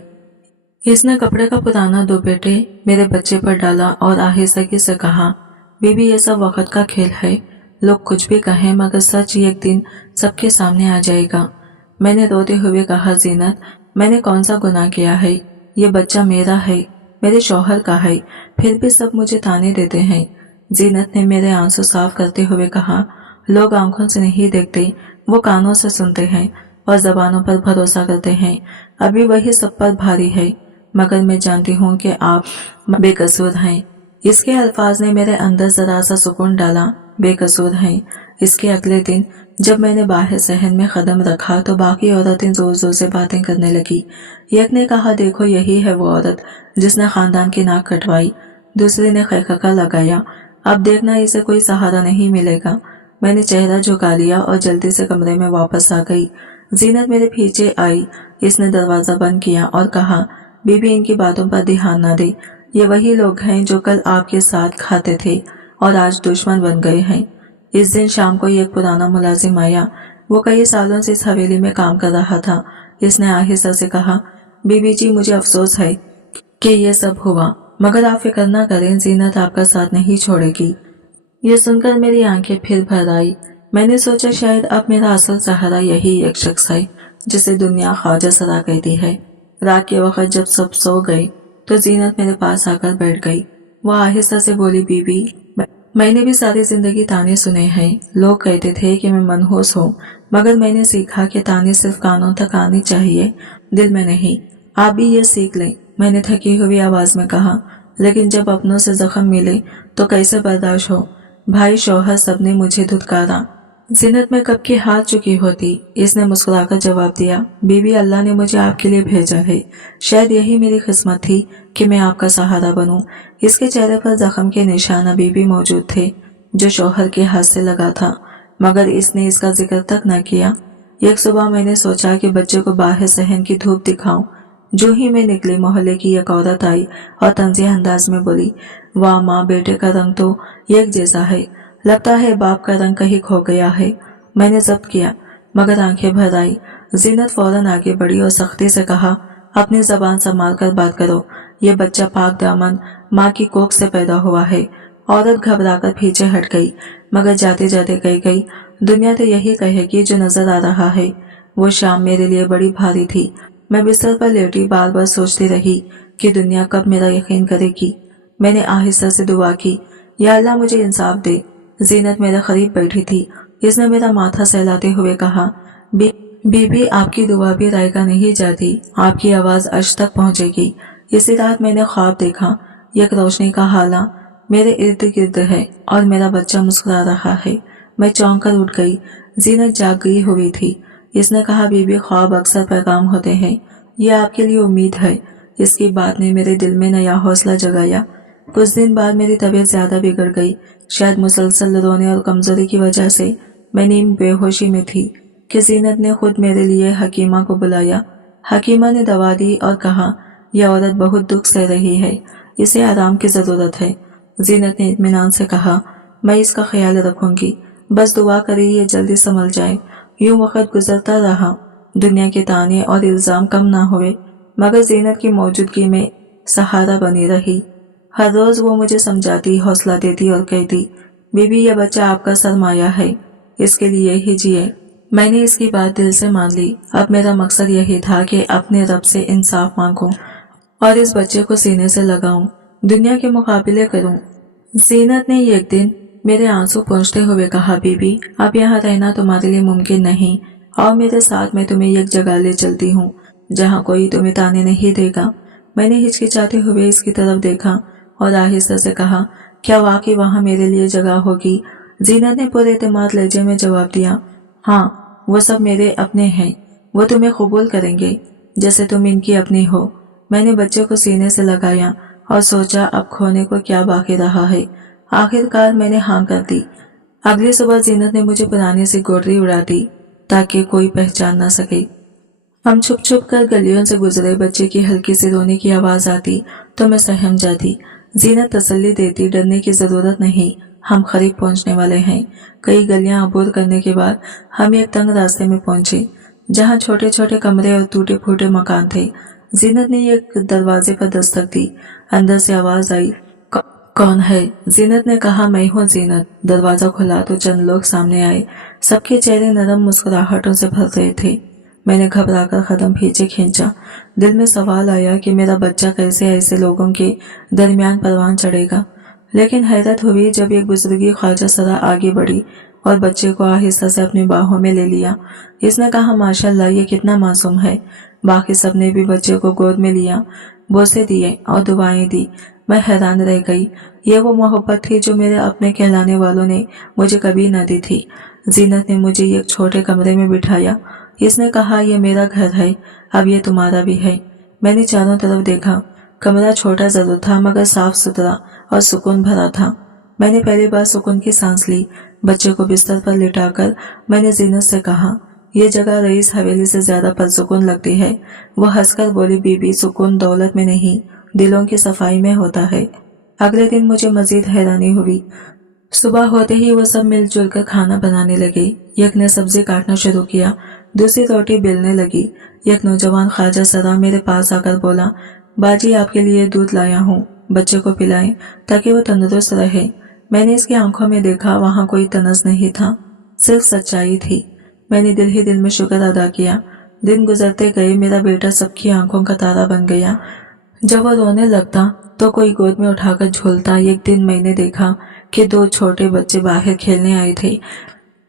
इसने कपड़े का पुराना दुपट्टे मेरे बच्चे पर डाला और आहिस्तगी से कहा, बीबी ये सब वक्त का खेल है। लोग कुछ भी कहें मगर सच एक दिन सबके सामने आ जाएगा। मैंने रोते हुए कहा, जीनत मैंने कौन सा गुनाह किया है? ये बच्चा मेरा है, मेरे शौहर का है, फिर भी सब मुझे ताने देते हैं। जीनत ने मेरे आंसू साफ करते हुए कहा, लोग आंखों से नहीं देखते, वो कानों से सुनते हैं और जबानों पर भरोसा करते हैं। अभी वही सब पर भारी है, मगर मैं जानती हूँ कि आप बेकसूर हैं। इसके अल्फाज ने मेरे अंदर जरा सा सुकून डाला। बेकसूर हैं। इसके अगले दिन जब मैंने बाहर सहन में कदम रखा तो बाकी औरतें जोर जोर से बातें करने लगी। एक ने कहा, देखो यही है वो औरत जिसने खानदान की नाक कटवाई। दूसरे ने खैखका लगाया, अब देखना इसे कोई सहारा नहीं मिलेगा। मैंने चेहरा झुका लिया और जल्दी से कमरे में वापस आ गई। जीनत मेरे पीछे आई। इसने दरवाजा बंद किया और कहा, बीबी इनकी बातों पर ध्यान न दे। ये वही लोग हैं जो कल आपके साथ खाते थे और आज दुश्मन बन गए हैं। इस दिन शाम को एक पुराना मुलाजिम आया। वो कई सालों से इस हवेली में काम कर रहा था। इसने आहिस्ता से कहा, बीबी जी मुझे अफसोस है कि ये सब हुआ, मगर आप फिक्र न करें, जीनत आपका साथ नहीं छोड़ेगी। ये सुनकर मेरी आंखें फिर भर आई। मैंने सोचा शायद अब मेरा असल सहारा यही एक शख्स है जिसे दुनिया ख्वाजा सरा कहती है। रात के वक्त जब सब सो गए तो जीनत मेरे पास आकर बैठ गई। वो आहिस्ता से बोली, बीबी मैंने भी सारी जिंदगी ताने सुने हैं। लोग कहते थे कि मैं मनहूस हूँ, मगर मैंने सीखा कि ताने सिर्फ कानों तक आनी चाहिए, दिल में नहीं। आप भी ये सीख लें। मैंने थकी हुई आवाज में कहा, लेकिन जब अपनों से जख्म मिले तो कैसे बर्दाश्त हो? भाई शौहर सबने मुझे धुतकारा। जीनत में कब की हार चुकी होती। इसने मुस्कुराकर जवाब दिया, बीबी अल्लाह ने मुझे आपके लिए भेजा है। शायद यही मेरी किस्मत थी कि मैं आपका सहारा बनूं। इसके चेहरे पर जख्म के निशान अभी भी मौजूद थे जो शौहर के हाथ से लगा था, मगर इसने इसका जिक्र तक न किया। एक सुबह मैंने सोचा कि बच्चे को बाहर सहन की धूप दिखाऊं। जो ही मैं निकली, मोहल्ले की एक औरत आई और तंज़ीह अंदाज में बोली, वाह माँ, बेटे का रंग तो एक जैसा है, लगता है बाप का रंग कहीं खो गया है। मैंने जब्त किया मगर आंखें भर आई। जीनत फौरन आगे बढ़ी और सख्ती से कहा, अपनी जबान संभाल कर बात करो। ये बच्चा पाक दामन माँ की कोख से पैदा हुआ है। औरत घबराकर पीछे हट गई, मगर जाते जाते कह गई, दुनिया तो यही कहेगी जो नजर आ रहा है। वो शाम मेरे लिए बड़ी भारी थी। मैं बिस्तर पर लेटी बार बार सोचती रही कि दुनिया कब मेरा यकीन करेगी। मैंने आहिस्ता से दुआ की, या अल्लाह मुझे इंसाफ दे। जीनत मेरे करीब बैठी थी। इसने मेरा माथा सहलाते हुए कहा, बीबी आपकी दुआ भी रायगा नहीं जाती, आपकी आवाज अर्श तक पहुंचेगी। इसी रात मैंने ख्वाब देखा, एक रोशनी का हाला मेरे इर्द गिर्द है और मेरा बच्चा मुस्कुरा रहा है। मैं चौंक कर उठ गई। जीनत जाग गई हुई थी। इसने कहा, बीबी ख्वाब अक्सर पैगाम होते हैं, ये आपके लिए उम्मीद है। इसकी बात ने मेरे दिल में नया हौसला जगाया। कुछ दिन बाद मेरी तबीयत ज्यादा बिगड़ गई। शायद मुसलसल रोने और कमजोरी की वजह से मैं नीम बेहोशी में थी कि जीनत ने खुद मेरे लिए हकीमा को बुलाया। हकीमा ने दवा दी और कहा, यह औरत बहुत दुख सह रही है, इसे आराम की जरूरत है। जीनत ने इत्मीनान से कहा, मैं इसका ख्याल रखूंगी, बस दुआ करिए ये जल्दी संभल जाए। यूं वक्त गुजरता रहा। दुनिया के ताने और इल्जाम कम ना हुए, मगर जीनत की मौजूदगी में सहारा बनी रही। हर रोज वो मुझे समझाती, हौसला देती और कहती, बीबी ये बच्चा आपका सरमाया है, इसके लिए ही जिए। मैंने इसकी बात दिल से मान ली। अब मेरा मकसद यही था कि अपने रब से इंसाफ मांगूं और इस बच्चे को सीने से लगाऊं, दुनिया के मुकाबले करूं। जीनत ने एक दिन मेरे आंसू पोंछते हुए कहा, बीबी अब यहाँ रहना तुम्हारे लिए मुमकिन नहीं, और मेरे साथ मैं तुम्हें एक जगह ले चलती हूँ जहाँ कोई तुम्हें ताने नहीं देगा। मैंने हिचकिचाते हुए इसकी तरफ देखा और आहिस्ता से कहा, क्या वाकई वहाँ मेरे लिए जगह होगी? जीनत ने पूरे एतमाद लहजे में जवाब दिया, हाँ, वो सब मेरे अपने हैं, वो तुम्हें कबूल करेंगे जैसे तुम इनकी अपनी हो। मैंने बच्चे को सीने से लगाया और सोचा अब खोने को क्या बाकी रहा है। आखिरकार मैंने हाँ कर दी। अगली सुबह जीनत ने मुझे पुरानी सी गोदरी उड़ा दी ताकि कोई पहचान ना सके। हम छुप छुप कर गलियों से गुजरे। बच्चे की हल्की सी रोने की आवाज आती तो मैं सहम जाती। जीनत तसल्ली देती, डरने की जरूरत नहीं, हम करीब पहुंचने वाले हैं। कई गलियां अबूर करने के बाद हम एक तंग रास्ते में पहुंचे जहां छोटे छोटे कमरे और टूटे फूटे मकान थे। जीनत ने एक दरवाजे पर दस्तक दी। अंदर से आवाज आई, कौन है? जीनत ने कहा, मैं हूँ जीनत। दरवाजा खुला तो चंद लोग सामने आए। सबके चेहरे नरम मुस्कुराहटों से भर गए थे। मैंने घबराकर कदम पीछे खींचा। दिल में सवाल आया कि मेरा बच्चा कैसे ऐसे लोगों के दरमियान परवान चढ़ेगा। लेकिन हैरत हुई जब एक बुजुर्गी ख्वाजा सरा आगे बढ़ी और बच्चे को आहिस्ता से अपनी बाहों में ले लिया। इसने कहा, माशाल्लाह, ये कितना मासूम है। बाकी सबने भी बच्चे को गोद में लिया, बोसे दिए और दुआएं दी। मैं हैरान रह गई। ये वो मोहब्बत थी जो मेरे अपने कहलाने वालों ने मुझे कभी न दी थी। जीनत ने मुझे एक छोटे कमरे में बिठाया। इसने कहा, ये मेरा घर है, अब ये तुम्हारा भी है। मैंने चारों तरफ देखा। कमरा छोटा जरूर था मगर साफ सुथरा और सुकून भरा था। मैंने पहली बार सुकून की सांस ली। बच्चे को बिस्तर पर लिटाकर मैंने जीनत से कहा, ये जगह रईस हवेली से ज्यादा पुरसुकून लगती है। वो हंसकर बोली, बीबी, सुकून दौलत में नहीं, दिलों की सफाई में होता है। अगले दिन मुझे मजीद हैरानी हुई। सुबह होते ही वो सब मिलजुल कर खाना बनाने लगे। एक ने सब्जी काटना शुरू किया, दूसरी रोटी बेलने लगी। एक नौजवान ख्वाजा सरा मेरे पास आकर बोला, बाजी, आपके लिए दूध लाया हूँ, बच्चे को पिलाएं ताकि वो तंदुरुस्त रहे। मैंने इसकी आंखों में देखा, वहाँ कोई तनस नहीं था, सिर्फ सच्चाई थी। मैंने दिल ही दिल में शुक्र अदा किया। दिन गुजरते गए। मेरा बेटा सबकी आंखों का तारा बन गया। जब वो रोने लगता तो कोई गोद में उठाकर झूलता। एक दिन मैंने देखा कि 2 छोटे बच्चे बाहर खेलने आए थे।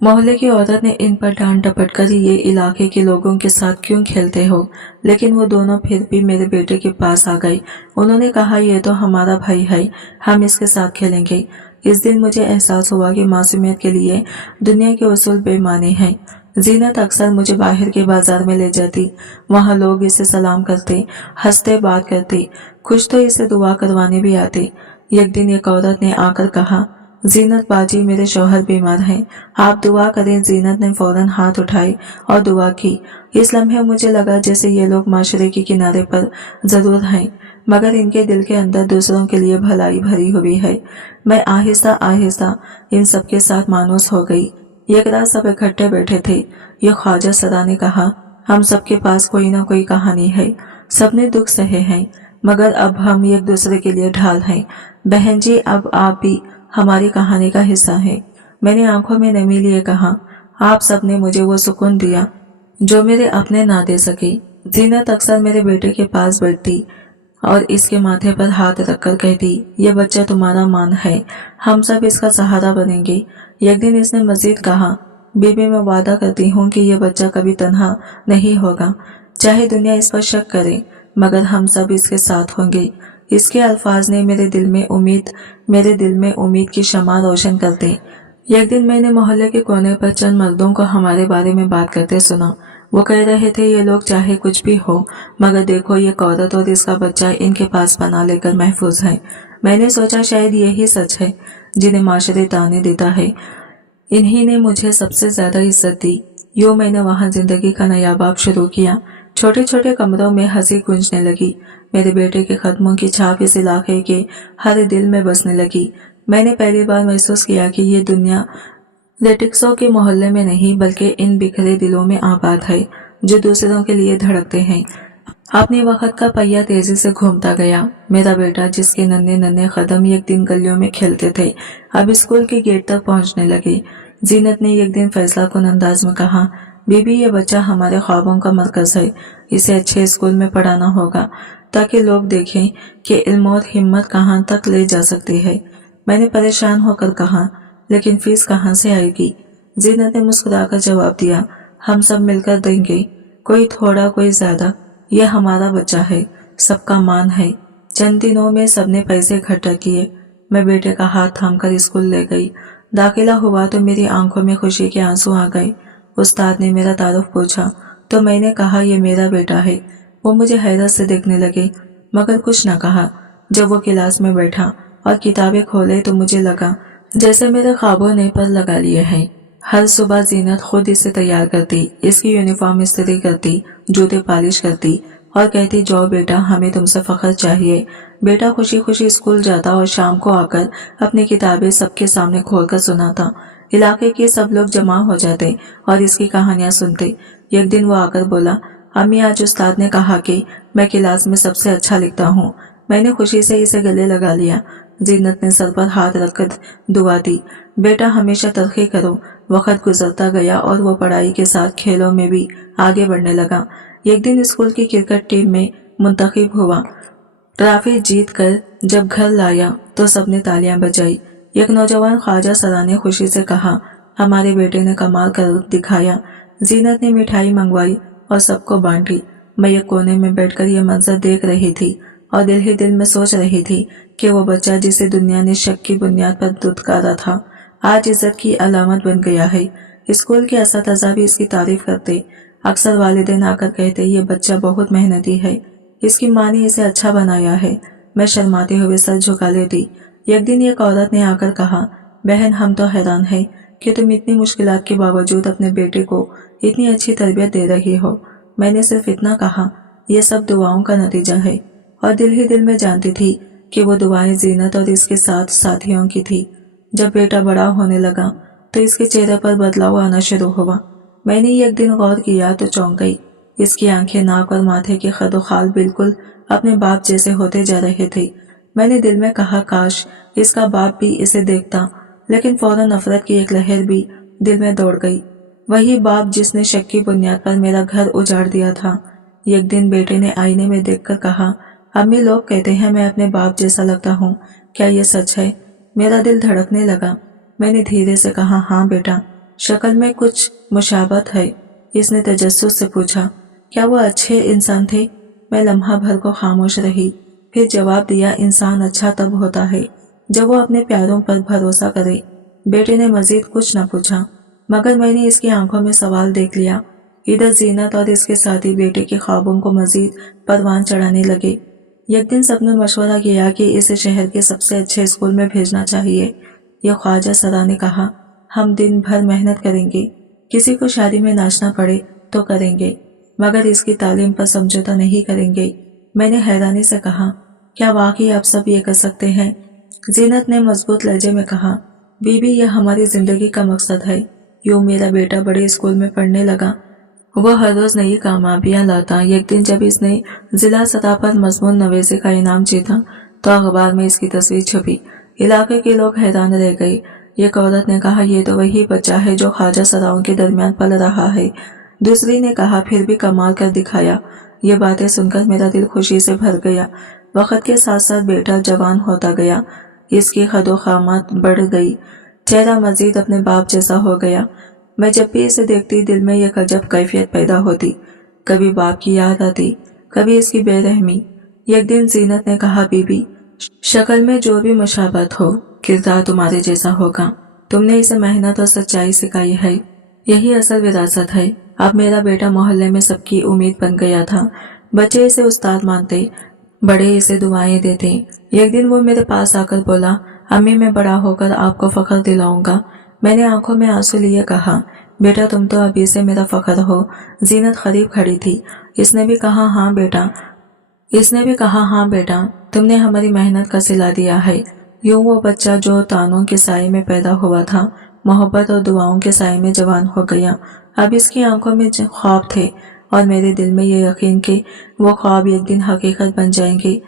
मोहल्ले की औरत ने इन पर डांट डपट कर, ये इलाके के लोगों के साथ क्यों खेलते हो? लेकिन वो दोनों फिर भी मेरे बेटे के पास आ गए। उन्होंने कहा, ये तो हमारा भाई है, हम इसके साथ खेलेंगे। इस दिन मुझे एहसास हुआ कि मासूमियत के लिए दुनिया के उसूल बेमानी हैं। जीनत अक्सर मुझे बाहर के बाजार में ले जाती। वहाँ लोग इसे सलाम करते, हंसते, बात करते, कुछ तो इसे दुआ करवाने भी आते। एक दिन एक औरत ने आकर कहा, जीनत बाजी, मेरे शौहर बीमार हैं, आप दुआ करें। जीनत ने फौरन हाथ उठाए और दुआ की। इस लम्हे मुझे लगा जैसे ये लोग माशरे के किनारे पर जरूर हैं मगर इनके दिल के अंदर दूसरों के लिए भलाई भरी हुई है। मैं आहिस्ता आहिस्ता इन सबके साथ मानूस हो गई। एक रात सब इकट्ठे बैठे थे। ये ख्वाजा सरा ने कहा, हम सबके पास कोई ना कोई कहानी है, सबने दुख सहे हैं मगर अब हम एक दूसरे के लिए ढाल हैं। बहन जी, अब आप भी हमारी कहानी का हिस्सा हैं। मैंने आंखों में नमी लिए कहा, आप सबने मुझे वो सुकून दिया जो मेरे अपने ना दे सके। जीनत अक्सर मेरे बेटे के पास बैठती और इसके माथे पर हाथ रखकर कहती, ये बच्चा तुम्हारा मान है, हम सब इसका सहारा बनेंगे। एक दिन इसने मजीद कहा, बीबी, मैं वादा करती हूँ कि ये बच्चा कभी तन्हा नहीं होगा, चाहे दुनिया इस पर शक करे, मगर हम सब इसके साथ होंगे। इसके अल्फाज ने मेरे दिल में उम्मीद की शमा रोशन कर दी। एक दिन मैंने मोहल्ले के कोने पर चंद मर्दों को हमारे बारे में बात करते सुना। वो कह रहे थे, ये लोग चाहे कुछ भी हो मगर देखो, ये औरत और इसका बच्चा इनके पास पनाह लेकर महफूज है। मैंने सोचा शायद यही सच है जिन्हें माशरे ताने देता है। इन्हीं ने मुझे सबसे ज्यादा इज्जत दी। यूं मैंने वहां जिंदगी का नया बाब शुरू किया। छोटे छोटे कमरों में हंसी गूंजने लगी। मेरे बेटे के कदमों की छाप इस इलाके के हर दिल में बसने लगी। मैंने पहली बार महसूस किया कि ये दुनिया लेटिक्सों के मोहल्ले में नहीं बल्कि इन बिखरे दिलों में आबाद है जो दूसरों के लिए धड़कते हैं। अपने वक्त का पहिया तेजी से घूमता गया। मेरा बेटा, जिसके नन्हे नन्हे कदम एक दिन गलियों में खेलते थे, अब स्कूल के गेट तक पहुंचने लगे। जीनत ने एक दिन फैसलाकुन अंदाज में कहा, बीबी, ये बच्चा हमारे ख्वाबों का मरकज है, इसे अच्छे स्कूल में पढ़ाना होगा ताकि लोग देखें कि इल्म और हिम्मत कहाँ तक ले जा सकती है। मैंने परेशान होकर कहा, लेकिन फीस कहाँ से आएगी? जीनत ने मुस्कुराकर जवाब दिया, हम सब मिलकर देंगे, कोई थोड़ा कोई ज्यादा, यह हमारा बच्चा है, सबका मान है। चंद दिनों में सबने पैसे इकट्ठा किए। मैं बेटे का हाथ थामकर स्कूल ले गई। दाखिला हुआ तो मेरी आंखों में खुशी के आंसू आ गए। उस्ताद ने मेरा तारुफ पूछा तो मैंने कहा, ये मेरा बेटा है। वो मुझे हैरत से देखने लगे मगर कुछ न कहा। जब वो क्लास में बैठा और किताबें खोले तो मुझे लगा जैसे मेरे ख्वाबों ने पर लगा लिए हैं। हर सुबह जीनत खुद इसे तैयार करती, इसकी यूनिफॉर्म इस्त्री करती, जूते पॉलिश करती और कहती, जाओ बेटा, हमें तुमसे फख्र चाहिए। बेटा खुशी खुशी स्कूल जाता और शाम को आकर अपनी किताबें सबके सामने खोलकर सुनाता। इलाके के सब लोग जमा हो जाते और इसकी कहानियां सुनते। एक दिन वो आकर बोला, अम्मी, आज उस्ताद ने कहा कि मैं क्लास में सबसे अच्छा लिखता हूँ। मैंने खुशी से इसे गले लगा लिया। जीनत ने सर पर हाथ रखकर दुआ दी, बेटा हमेशा तरक्की करो। वक्त गुजरता गया और वो पढ़ाई के साथ खेलों में भी आगे बढ़ने लगा। एक दिन स्कूल की क्रिकेट टीम में मुंतखब हुआ। ट्रॉफी जीत कर जब घर लाया तो सबने तालियां बजाई। एक नौजवान ख्वाजा सरा ने खुशी से कहा, हमारे बेटे ने कमाल कर दिखाया। जीनत ने मिठाई मंगवाई और सबको बांटी। मैं एक कोने में बैठकर यह मंजर देख रही थी और दिल ही दिल में सोच रही थी कि वो बच्चा जिसे दुनिया ने शक की बुनियाद पर दुत्कारा था, आज इज्जत की अलामत बन गया है। स्कूल के असातिज़ा भी इसकी तारीफ करते। अक्सर वालिदैन आकर कहते, ये बच्चा बहुत मेहनती है, इसकी माँ ने इसे अच्छा बनाया है। मैं शर्माते हुए सर झुका लेती। एक दिन एक औरत ने आकर कहा, बहन, हम तो हैरान हैं कि तुम इतनी मुश्किलात के बावजूद अपने बेटे को इतनी अच्छी तरबियत दे रही हो। मैंने सिर्फ इतना कहा, यह सब दुआओं का नतीजा है। और दिल ही दिल में जानती थी कि वो दुआएं जीनत और इसके साथ साथियों की थी। जब बेटा बड़ा होने लगा तो इसके चेहरे पर बदलाव आना शुरू हुआ। मैंने एक दिन गौर किया तो चौंक गई। इसकी आंखें, नाक और माथे के खदोखाल बिल्कुल अपने बाप जैसे होते जा रहे थे। मैंने दिल में कहा, काश इसका बाप भी इसे देखता, लेकिन फौरन नफरत की एक लहर भी दिल में दौड़ गई। वही बाप जिसने शक की बुनियाद पर मेरा घर उजाड़ दिया था। एक दिन बेटे ने आईने में देखकर कहा, अम्मी, लोग कहते हैं मैं अपने बाप जैसा लगता हूँ, क्या ये सच है? मेरा दिल धड़कने लगा। मैंने धीरे से कहा, हाँ बेटा, शक्ल में कुछ मुशाबत है। इसने तजस्सुस से पूछा, क्या वो अच्छे इंसान थे? मैं लम्हा भर को खामोश रही, फिर जवाब दिया, इंसान अच्छा तब होता है जब वो अपने प्यारों पर भरोसा करे। बेटे ने मजीद कुछ न पूछा, मगर मैंने इसकी आंखों में सवाल देख लिया। इधर जीनत और इसके साथी बेटे के ख्वाबों को मजीद परवान चढ़ाने लगे। एक दिन सबने मशवरा किया कि इसे शहर के सबसे अच्छे स्कूल में भेजना चाहिए। यह ख्वाजा सरा ने कहा, हम दिन भर मेहनत करेंगे, किसी को शादी में नाचना पड़े तो करेंगे, मगर इसकी तालीम पर समझौता नहीं करेंगे। मैंने हैरानी से कहा, क्या वाकई आप सब ये कर सकते हैं? जीनत ने मजबूत लहजे में कहा, बीबी, यह हमारी जिंदगी का मकसद है। यूं मेरा बेटा बड़े स्कूल में पढ़ने लगा। वह हर रोज नई कामयाबियां लाता। एक दिन जब इसने जिला सतह पर मजमून नवेसे का इनाम जीता तो अखबार में इसकी तस्वीर छपी। इलाके के लोग हैरान रह गए। एक औरत ने कहा, ये तो वही बच्चा है जो ख्वाजा सराओं के दरमियान पल रहा है। दूसरी ने कहा, फिर भी कमाल कर दिखाया। ये बातें सुनकर मेरा दिल खुशी से भर गया। वक्त के साथ साथ बेटा जवान होता गया, इसकी खदोखामत बढ़ गई, चेहरा मजीद अपने बाप जैसा हो गया। मैं जब भी इसे देखती दिल में एक अजब कैफियत पैदा होती, कभी बाप की याद आती, कभी इसकी बेरहमी। एक दिन जीनत ने कहा, बीबी, शक्ल में जो भी मुशाबत हो, किरदार तुम्हारे जैसा होगा। तुमने इसे मेहनत और सच्चाई सिखाई है, यही असल विरासत है। अब मेरा बेटा मोहल्ले में सबकी उम्मीद बन गया था। बच्चे इसे उस्ताद मानते, बड़े इसे दुआएं देते। एक दिन वो मेरे पास आकर बोला, अम्मी, मैं बड़ा होकर आपको फख्र दिलाऊंगा। मैंने आंखों में आंसू लिए कहा, बेटा, तुम तो अभी से मेरा फख्र हो। जीनत करीब खड़ी थी। इसने भी कहा, हाँ बेटा, तुमने हमारी मेहनत का सिला दिया है। यूं वो बच्चा जो तानों के साए में पैदा हुआ था, मोहब्बत और दुआओं के साए में जवान हो गया। अब इसकी आंखों में ख्वाब थे और मेरे दिल में ये यकीन कि वो ख्वाब एक दिन हकीकत बन जाएंगे।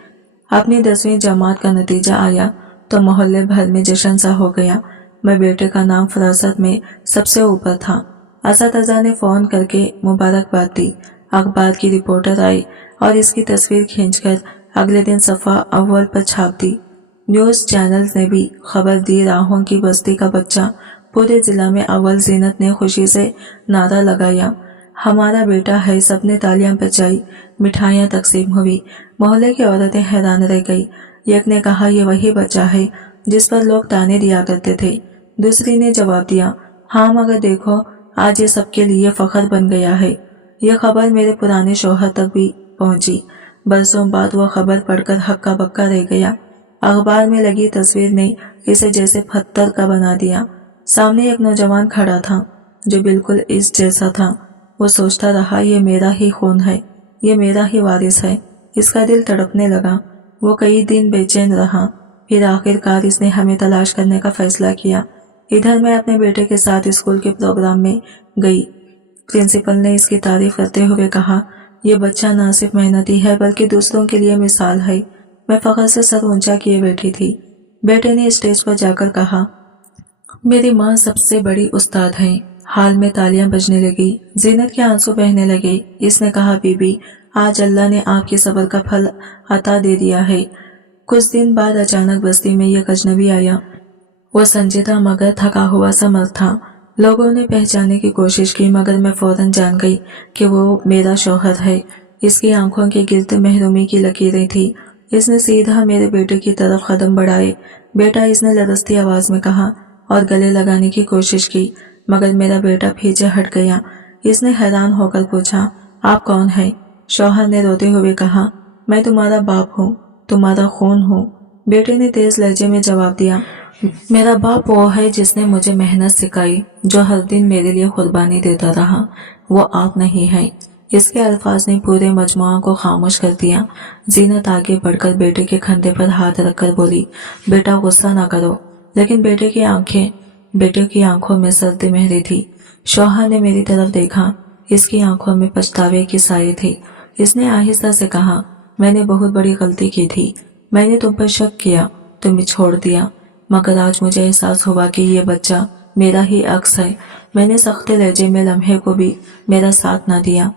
अपनी 10वीं जमात का नतीजा आया तो मोहल्ले भर में जश्न सा हो गया। मैं बेटे का नाम फरासत में सबसे ऊपर था। असातिज़ा ने फोन करके मुबारकबाद दी। अखबार की रिपोर्टर आई और इसकी तस्वीर खींचकर अगले दिन सफ़ा अव्वल पर छाप दी। न्यूज़ चैनल्स ने भी खबर दी, राहों की बस्ती का बच्चा पूरे जिला में अव्वल। जीनत ने खुशी से नारा लगाया, हमारा बेटा है। सबने तालियां बजाई, मिठाइयां तकसीम हुई। मोहल्ले की औरतें हैरान रह गई। एक ने कहा, ये वही बच्चा है जिस पर लोग ताने दिया करते थे। दूसरी ने जवाब दिया, हाँ, मगर देखो, आज ये सबके लिए फख्र बन गया है। यह खबर मेरे पुराने शौहर तक भी पहुंची। बरसों बाद वो खबर पढ़कर हक्का बक्का रह गया। अखबार में लगी तस्वीर ने इसे जैसे पत्थर का बना दिया। सामने एक नौजवान खड़ा था जो बिल्कुल इस जैसा था। वो सोचता रहा, ये मेरा ही खून है, ये मेरा ही वारिस है। इसका दिल तड़पने लगा। वो कई दिन बेचैन रहा। फिर आखिरकार इसने हमें तलाश करने का फैसला किया। इधर मैं अपने बेटे के साथ स्कूल के प्रोग्राम में गई। प्रिंसिपल ने इसकी तारीफ करते हुए कहा, ये बच्चा ना सिर्फ मेहनती है बल्कि दूसरों के लिए मिसाल है। मैं फख्र से सर ऊंचा किए बैठी थी। बेटे ने स्टेज पर जाकर कहा, मेरी माँ सबसे बड़ी उस्ताद है। हाल में तालियां बजने लगी। जीनत के आंसू बहने लगे। इसने कहा, बीबी, आज अल्लाह ने आपकी सब्र का फल अता दे दिया है। कुछ दिन बाद अचानक बस्ती में एक अजनबी आया। वो संजीदा मगर थका हुआ सा मर्द था। लोगों ने पहचानने की कोशिश की मगर मैं फौरन जान गई कि वो मेरा शौहर है। इसकी आंखों के गिर्द महरूमी की लकीरें थी। इसने सीधा मेरे बेटे की तरफ कदम बढ़ाए। बेटा, इसने लरसती आवाज में कहा और गले लगाने की कोशिश की मगर मेरा बेटा पीछे हट गया। इसने हैरान होकर पूछा, आप कौन है? शौहर ने रोते हुए कहा, मैं तुम्हारा बाप हूँ, तुम्हारा खून हूँ। बेटे ने तेज लहजे में जवाब दिया, मेरा बाप वो है जिसने मुझे मेहनत सिखाई, जो हर दिन मेरे लिए कुर्बानी देता रहा, वो आप नहीं है। इसके अल्फाज ने पूरे मजमुआ को खामोश कर दिया। जीनत आगे बढ़कर बेटे के कंधे पर हाथ रखकर बोली, बेटा गुस्सा ना करो। लेकिन बेटे की आंखों में सर्दी महरी थी। शौहर ने मेरी तरफ देखा। इसकी आंखों में पछतावे की साई थी। इसने आहिस्ता से कहा, मैंने बहुत बड़ी गलती की थी। मैंने तुम पर शक किया, तुम्हें छोड़ दिया, मगर आज मुझे एहसास हुआ कि ये बच्चा मेरा ही अक्स है। मैंने सख्त लहजे में लम्हे को भी मेरा साथ न दिया।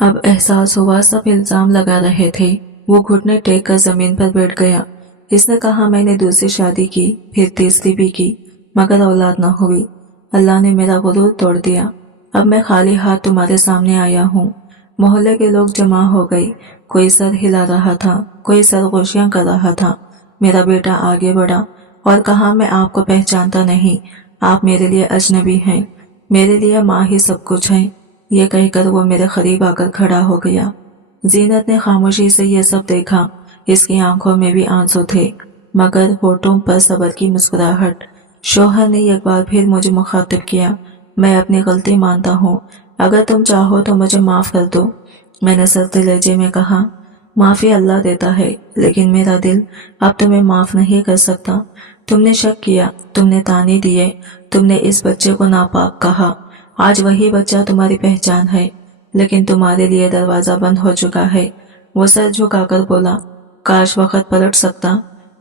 अब एहसास हुआ सब इल्जाम लगा रहे थे। वो घुटने टेक कर जमीन पर बैठ गया। इसने कहा, मैंने दूसरी शादी की, फिर तीसरी भी की, मगर औलाद न हुई। अल्लाह ने मेरा गुरूर तोड़ दिया। अब मैं खाली हाथ तुम्हारे सामने आया हूँ। मोहल्ले के लोग जमा हो गए। कोई सर हिला रहा था, कोई सरगोशियां कर रहा था। मेरा बेटा आगे बढ़ा और कहा, मैं आपको पहचानता नहीं, आप मेरे लिए अजनबी हैं, मेरे लिए माँ ही सब कुछ है। ये कहकर वो मेरे करीब आकर खड़ा हो गया। जीनत ने खामोशी से ये सब देखा। इसकी आंखों में भी आंसू थे मगर होठों पर सब्र की मुस्कुराहट। शौहर ने एक बार फिर मुझे मुखातिब किया, मैं अपनी गलती मानता हूँ, अगर तुम चाहो तो मुझे माफ कर दो। मैंने सर्द लहजे में कहा, माफी अल्लाह देता है, लेकिन मेरा दिल अब तुम्हें माफ नहीं कर सकता। तुमने शक किया, तुमने ताने दिए, तुमने इस बच्चे को नापाक कहा। आज वही बच्चा तुम्हारी पहचान है, लेकिन तुम्हारे लिए दरवाजा बंद हो चुका है। वो सर झुकाकर बोला, काश वक्त पलट सकता,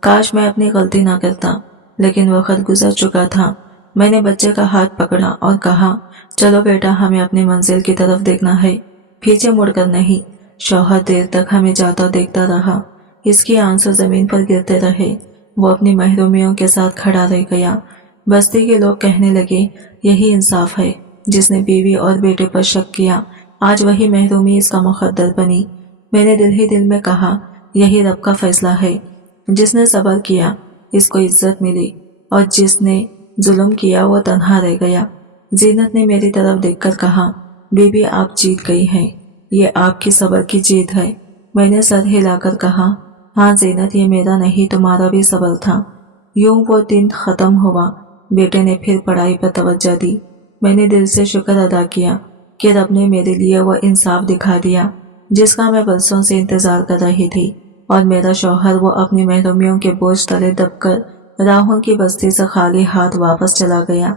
काश मैं अपनी गलती ना करता, लेकिन वक्त गुजर चुका था। मैंने बच्चे का हाथ पकड़ा और कहा, चलो बेटा, हमें अपनी मंजिल की तरफ देखना है, पीछे मुड़कर नहीं। शौहर देर तक हमें जाता देखता रहा। इसकी आंसू जमीन पर गिरते रहे। वो अपनी महरूमियों के साथ खड़ा रह गया। बस्ती के लोग कहने लगे, यही इंसाफ है। जिसने बीवी और बेटे पर शक किया, आज वही महरूमी इसका मुकद्दर बनी। मैंने दिल ही दिल में कहा, यही रब का फैसला है। जिसने सब्र किया, इसको इज्जत मिली, और जिसने जुल्म किया वो तन्हा रह गया। जीनत ने मेरी तरफ देखकर कहा, बीबी, आप जीत गई हैं, ये आपकी सब्र की जीत है। मैंने सर हिलाकर कहा, हाँ जीनत, ये मेरा नहीं, तुम्हारा भी सब्र था। यूं वो दिन खत्म हुआ। बेटे ने फिर पढ़ाई पर तवज्जो दी। मैंने दिल से शुक्र अदा किया कि रब ने मेरे लिए वो इंसाफ दिखा दिया जिसका मैं बरसों से इंतजार कर रही थी। और मेरा शौहर वो अपनी महरूमियों के बोझ तले दबकर राहों की बस्ती से खाली हाथ वापस चला गया।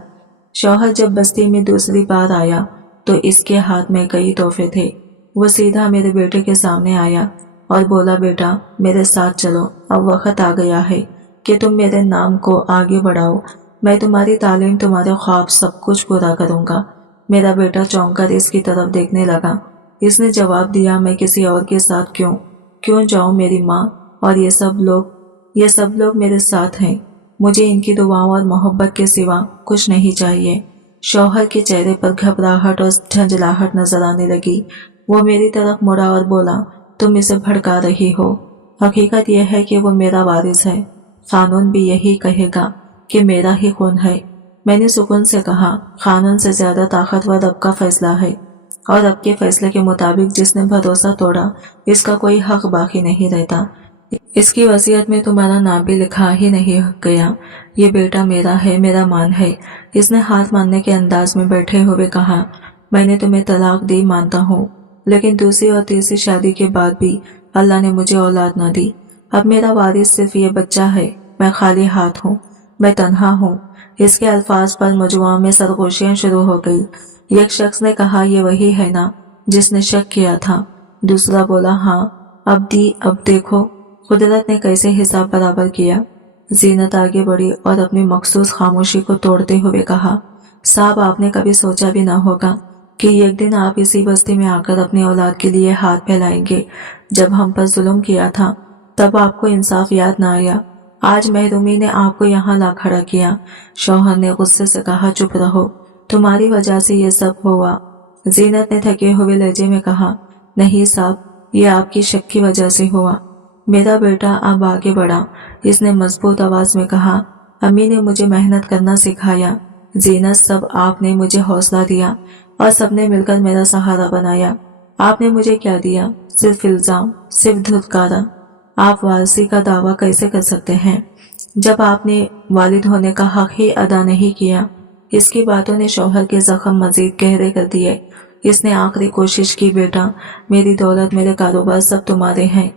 शौहर जब बस्ती में दूसरी बार आया तो इसके हाथ में कई तोहफे थे। वो सीधा मेरे बेटे के सामने आया और बोला, बेटा, मेरे साथ चलो, अब वक्त आ गया है कि तुम मेरे नाम को आगे बढ़ाओ। मैं तुम्हारी तालीम, तुम्हारे ख्वाब, सब कुछ पूरा करूंगा। मेरा बेटा चौंक कर इसकी तरफ देखने लगा। इसने जवाब दिया, मैं किसी और के साथ क्यों जाऊं मेरी माँ, और ये सब लोग मेरे साथ हैं। मुझे इनकी दुआओं और मोहब्बत के सिवा कुछ नहीं चाहिए। शौहर के चेहरे पर घबराहट और झंझलाहट नजर आने लगी। वो मेरी तरफ मुड़ा और बोला, तुम इसे भड़का रही हो। हकीकत यह है कि वो मेरा वारिस है। कानून भी यही कहेगा कि मेरा ही खून है। मैंने सुकून से कहा, कानून से ज्यादा ताकतवर रब का फैसला है, और रब के फैसले के मुताबिक जिसने भरोसा तोड़ा, इसका कोई हक बाकी नहीं रहता। इसकी वसीयत में तुम्हारा नाम भी लिखा ही नहीं गया। ये बेटा मेरा है, मेरा मान है। इसने हाथ मानने के अंदाज में बैठे हुए कहा, मैंने तुम्हें तलाक दी मानता हूँ, लेकिन दूसरी और तीसरी शादी के बाद भी अल्लाह ने मुझे औलाद न दी। अब मेरा वारिस सिर्फ ये बच्चा है। मैं खाली हाथ हूँ, मैं तन्हा हूँ। इसके अल्फाज पर मजमुआ में सरगोशियां शुरू हो गई। एक शख्स ने कहा, ये वही है ना जिसने शक किया था। दूसरा बोला, हाँ। अब देखो कुदरत ने कैसे हिसाब बराबर किया। जीनत आगे बढ़ी और अपनी मखसूस खामोशी को तोड़ते हुए कहा, साहब आपने कभी सोचा भी ना होगा कि एक दिन आप इसी बस्ती में आकर अपनी औलाद के लिए हाथ फैलाएंगे। जब हम पर जुल्म किया था तब आपको इंसाफ याद न आया। आज महरूमी ने आपको यहाँ ला खड़ा किया। शौहर ने गुस्से से कहा, चुप रहो, तुम्हारी वजह से ये सब हुआ। जीनत ने थके हुए लहजे में कहा, नहीं साहब, ये आपकी शक की वजह से हुआ। मेरा बेटा अब आगे बढ़ा। इसने मजबूत आवाज में कहा, अम्मी ने मुझे मेहनत करना सिखाया। जीनत, सब आपने मुझे हौसला दिया और सबने मिलकर मेरा सहारा बनाया। आपने मुझे क्या दिया? सिर्फ इल्जाम, सिर्फ धुतकारा। आप वारसी का दावा कैसे कर सकते हैं जब आपने वालिद होने का हक ही अदा नहीं किया? इसकी बातों ने शौहर के जख्म मजीद गहरे कर दिए। इसने आखिरी कोशिश की, बेटा मेरी दौलत, मेरे कारोबार सब तुम्हारे हैं।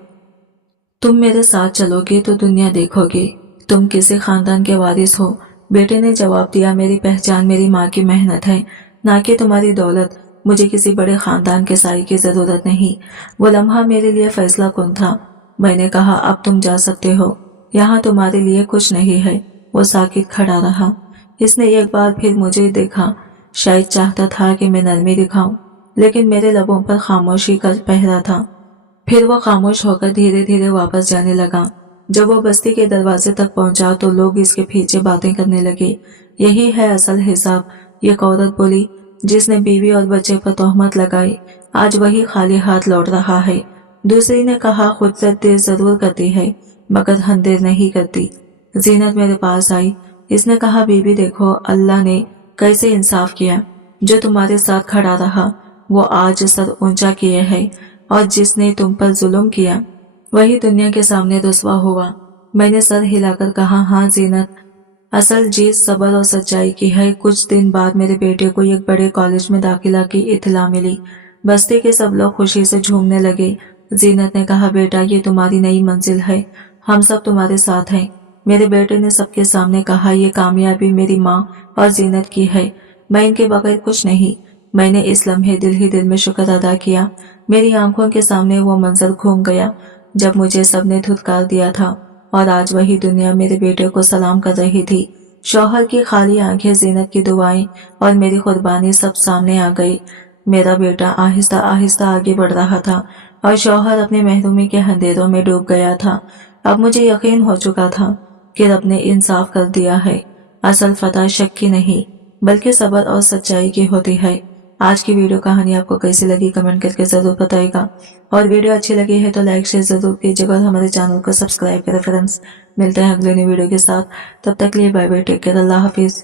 तुम मेरे साथ चलोगे तो दुनिया देखोगे। तुम किसी खानदान के वारिस हो। बेटे ने जवाब दिया, मेरी पहचान मेरी माँ की मेहनत है, ना कि तुम्हारी दौलत। मुझे किसी बड़े खानदान के साई की जरूरत नहीं। वो लम्हा मेरे लिए फैसला कुन था। मैंने कहा, अब तुम जा सकते हो, यहाँ तुम्हारे लिए कुछ नहीं है। वो साकित खड़ा रहा। इसने एक बार फिर मुझे देखा। शायद चाहता था कि मैं नरमी दिखाऊं, लेकिन मेरे लबों पर खामोशी का पहरा था। फिर वो खामोश होकर धीरे धीरे वापस जाने लगा। जब वो बस्ती के दरवाजे तक पहुंचा तो लोग इसके पीछे बातें करने लगे। यही है असल हिसाब, एक औरत बोली, जिसने बीवी और बच्चे पर तोहमत लगाई, आज वही खाली हाथ लौट रहा है। दूसरी ने कहा, खुदरत देर जरूर करती है मगर हम देर नहीं करती। जीनत मेरे पास आई। इसने कहा, बीबी देखो, अल्लाह ने कैसे इंसाफ किया। जो तुम्हारे साथ खड़ा रहा वो आज सर ऊंचा किए है, और जिसने तुम पर जुल्म किया वही दुनिया के सामने रुसवा हुआ। मैंने सर हिलाकर कहा, हाँ जीनत, असल जीत सब्र और सच्चाई की है। कुछ दिन बाद मेरे बेटे को एक बड़े कॉलेज में दाखिला की इत्तला मिली। बस्ती के सब लोग खुशी से झूमने लगे। जीनत ने कहा, बेटा ये तुम्हारी नई मंजिल है, हम सब तुम्हारे साथ हैं। मेरे बेटे ने सबके सामने कहा, ये कामयाबी मेरी माँ और जीनत की है, मैं इनके बगैर कुछ नहीं। मैंने इस लम्हे दिल ही दिल में शुक्र अदा किया। मेरी आंखों के सामने वो मंजर घूम गया जब मुझे सबने धुतकार दिया था, और आज वही दुनिया मेरे बेटे को सलाम कर रही थी। शौहर की खाली आंखें, जीनत की दुआएं और मेरी कुर्बानी सब सामने आ गई। मेरा बेटा आहिस्ता आहिस्ता आगे बढ़ रहा था और शौहर अपने महरूमी के अंधेरों में डूब गया था। अब मुझे यकीन हो चुका था कि रब ने इंसाफ कर दिया है। असल फतह शक की नहीं बल्कि सब्र और सच्चाई की होती है। आज की वीडियो कहानी आपको कैसी लगी कमेंट करके जरूर बताइएगा, और वीडियो अच्छी लगी है तो लाइक शेयर जरूर कीजिएगा और हमारे चैनल को सब्सक्राइब करें फ्रेंड्स। मिलते हैं अगले नई वीडियो के साथ, तब तक के लिए बाय बाय, टेक केयर, अल्लाह हाफिज।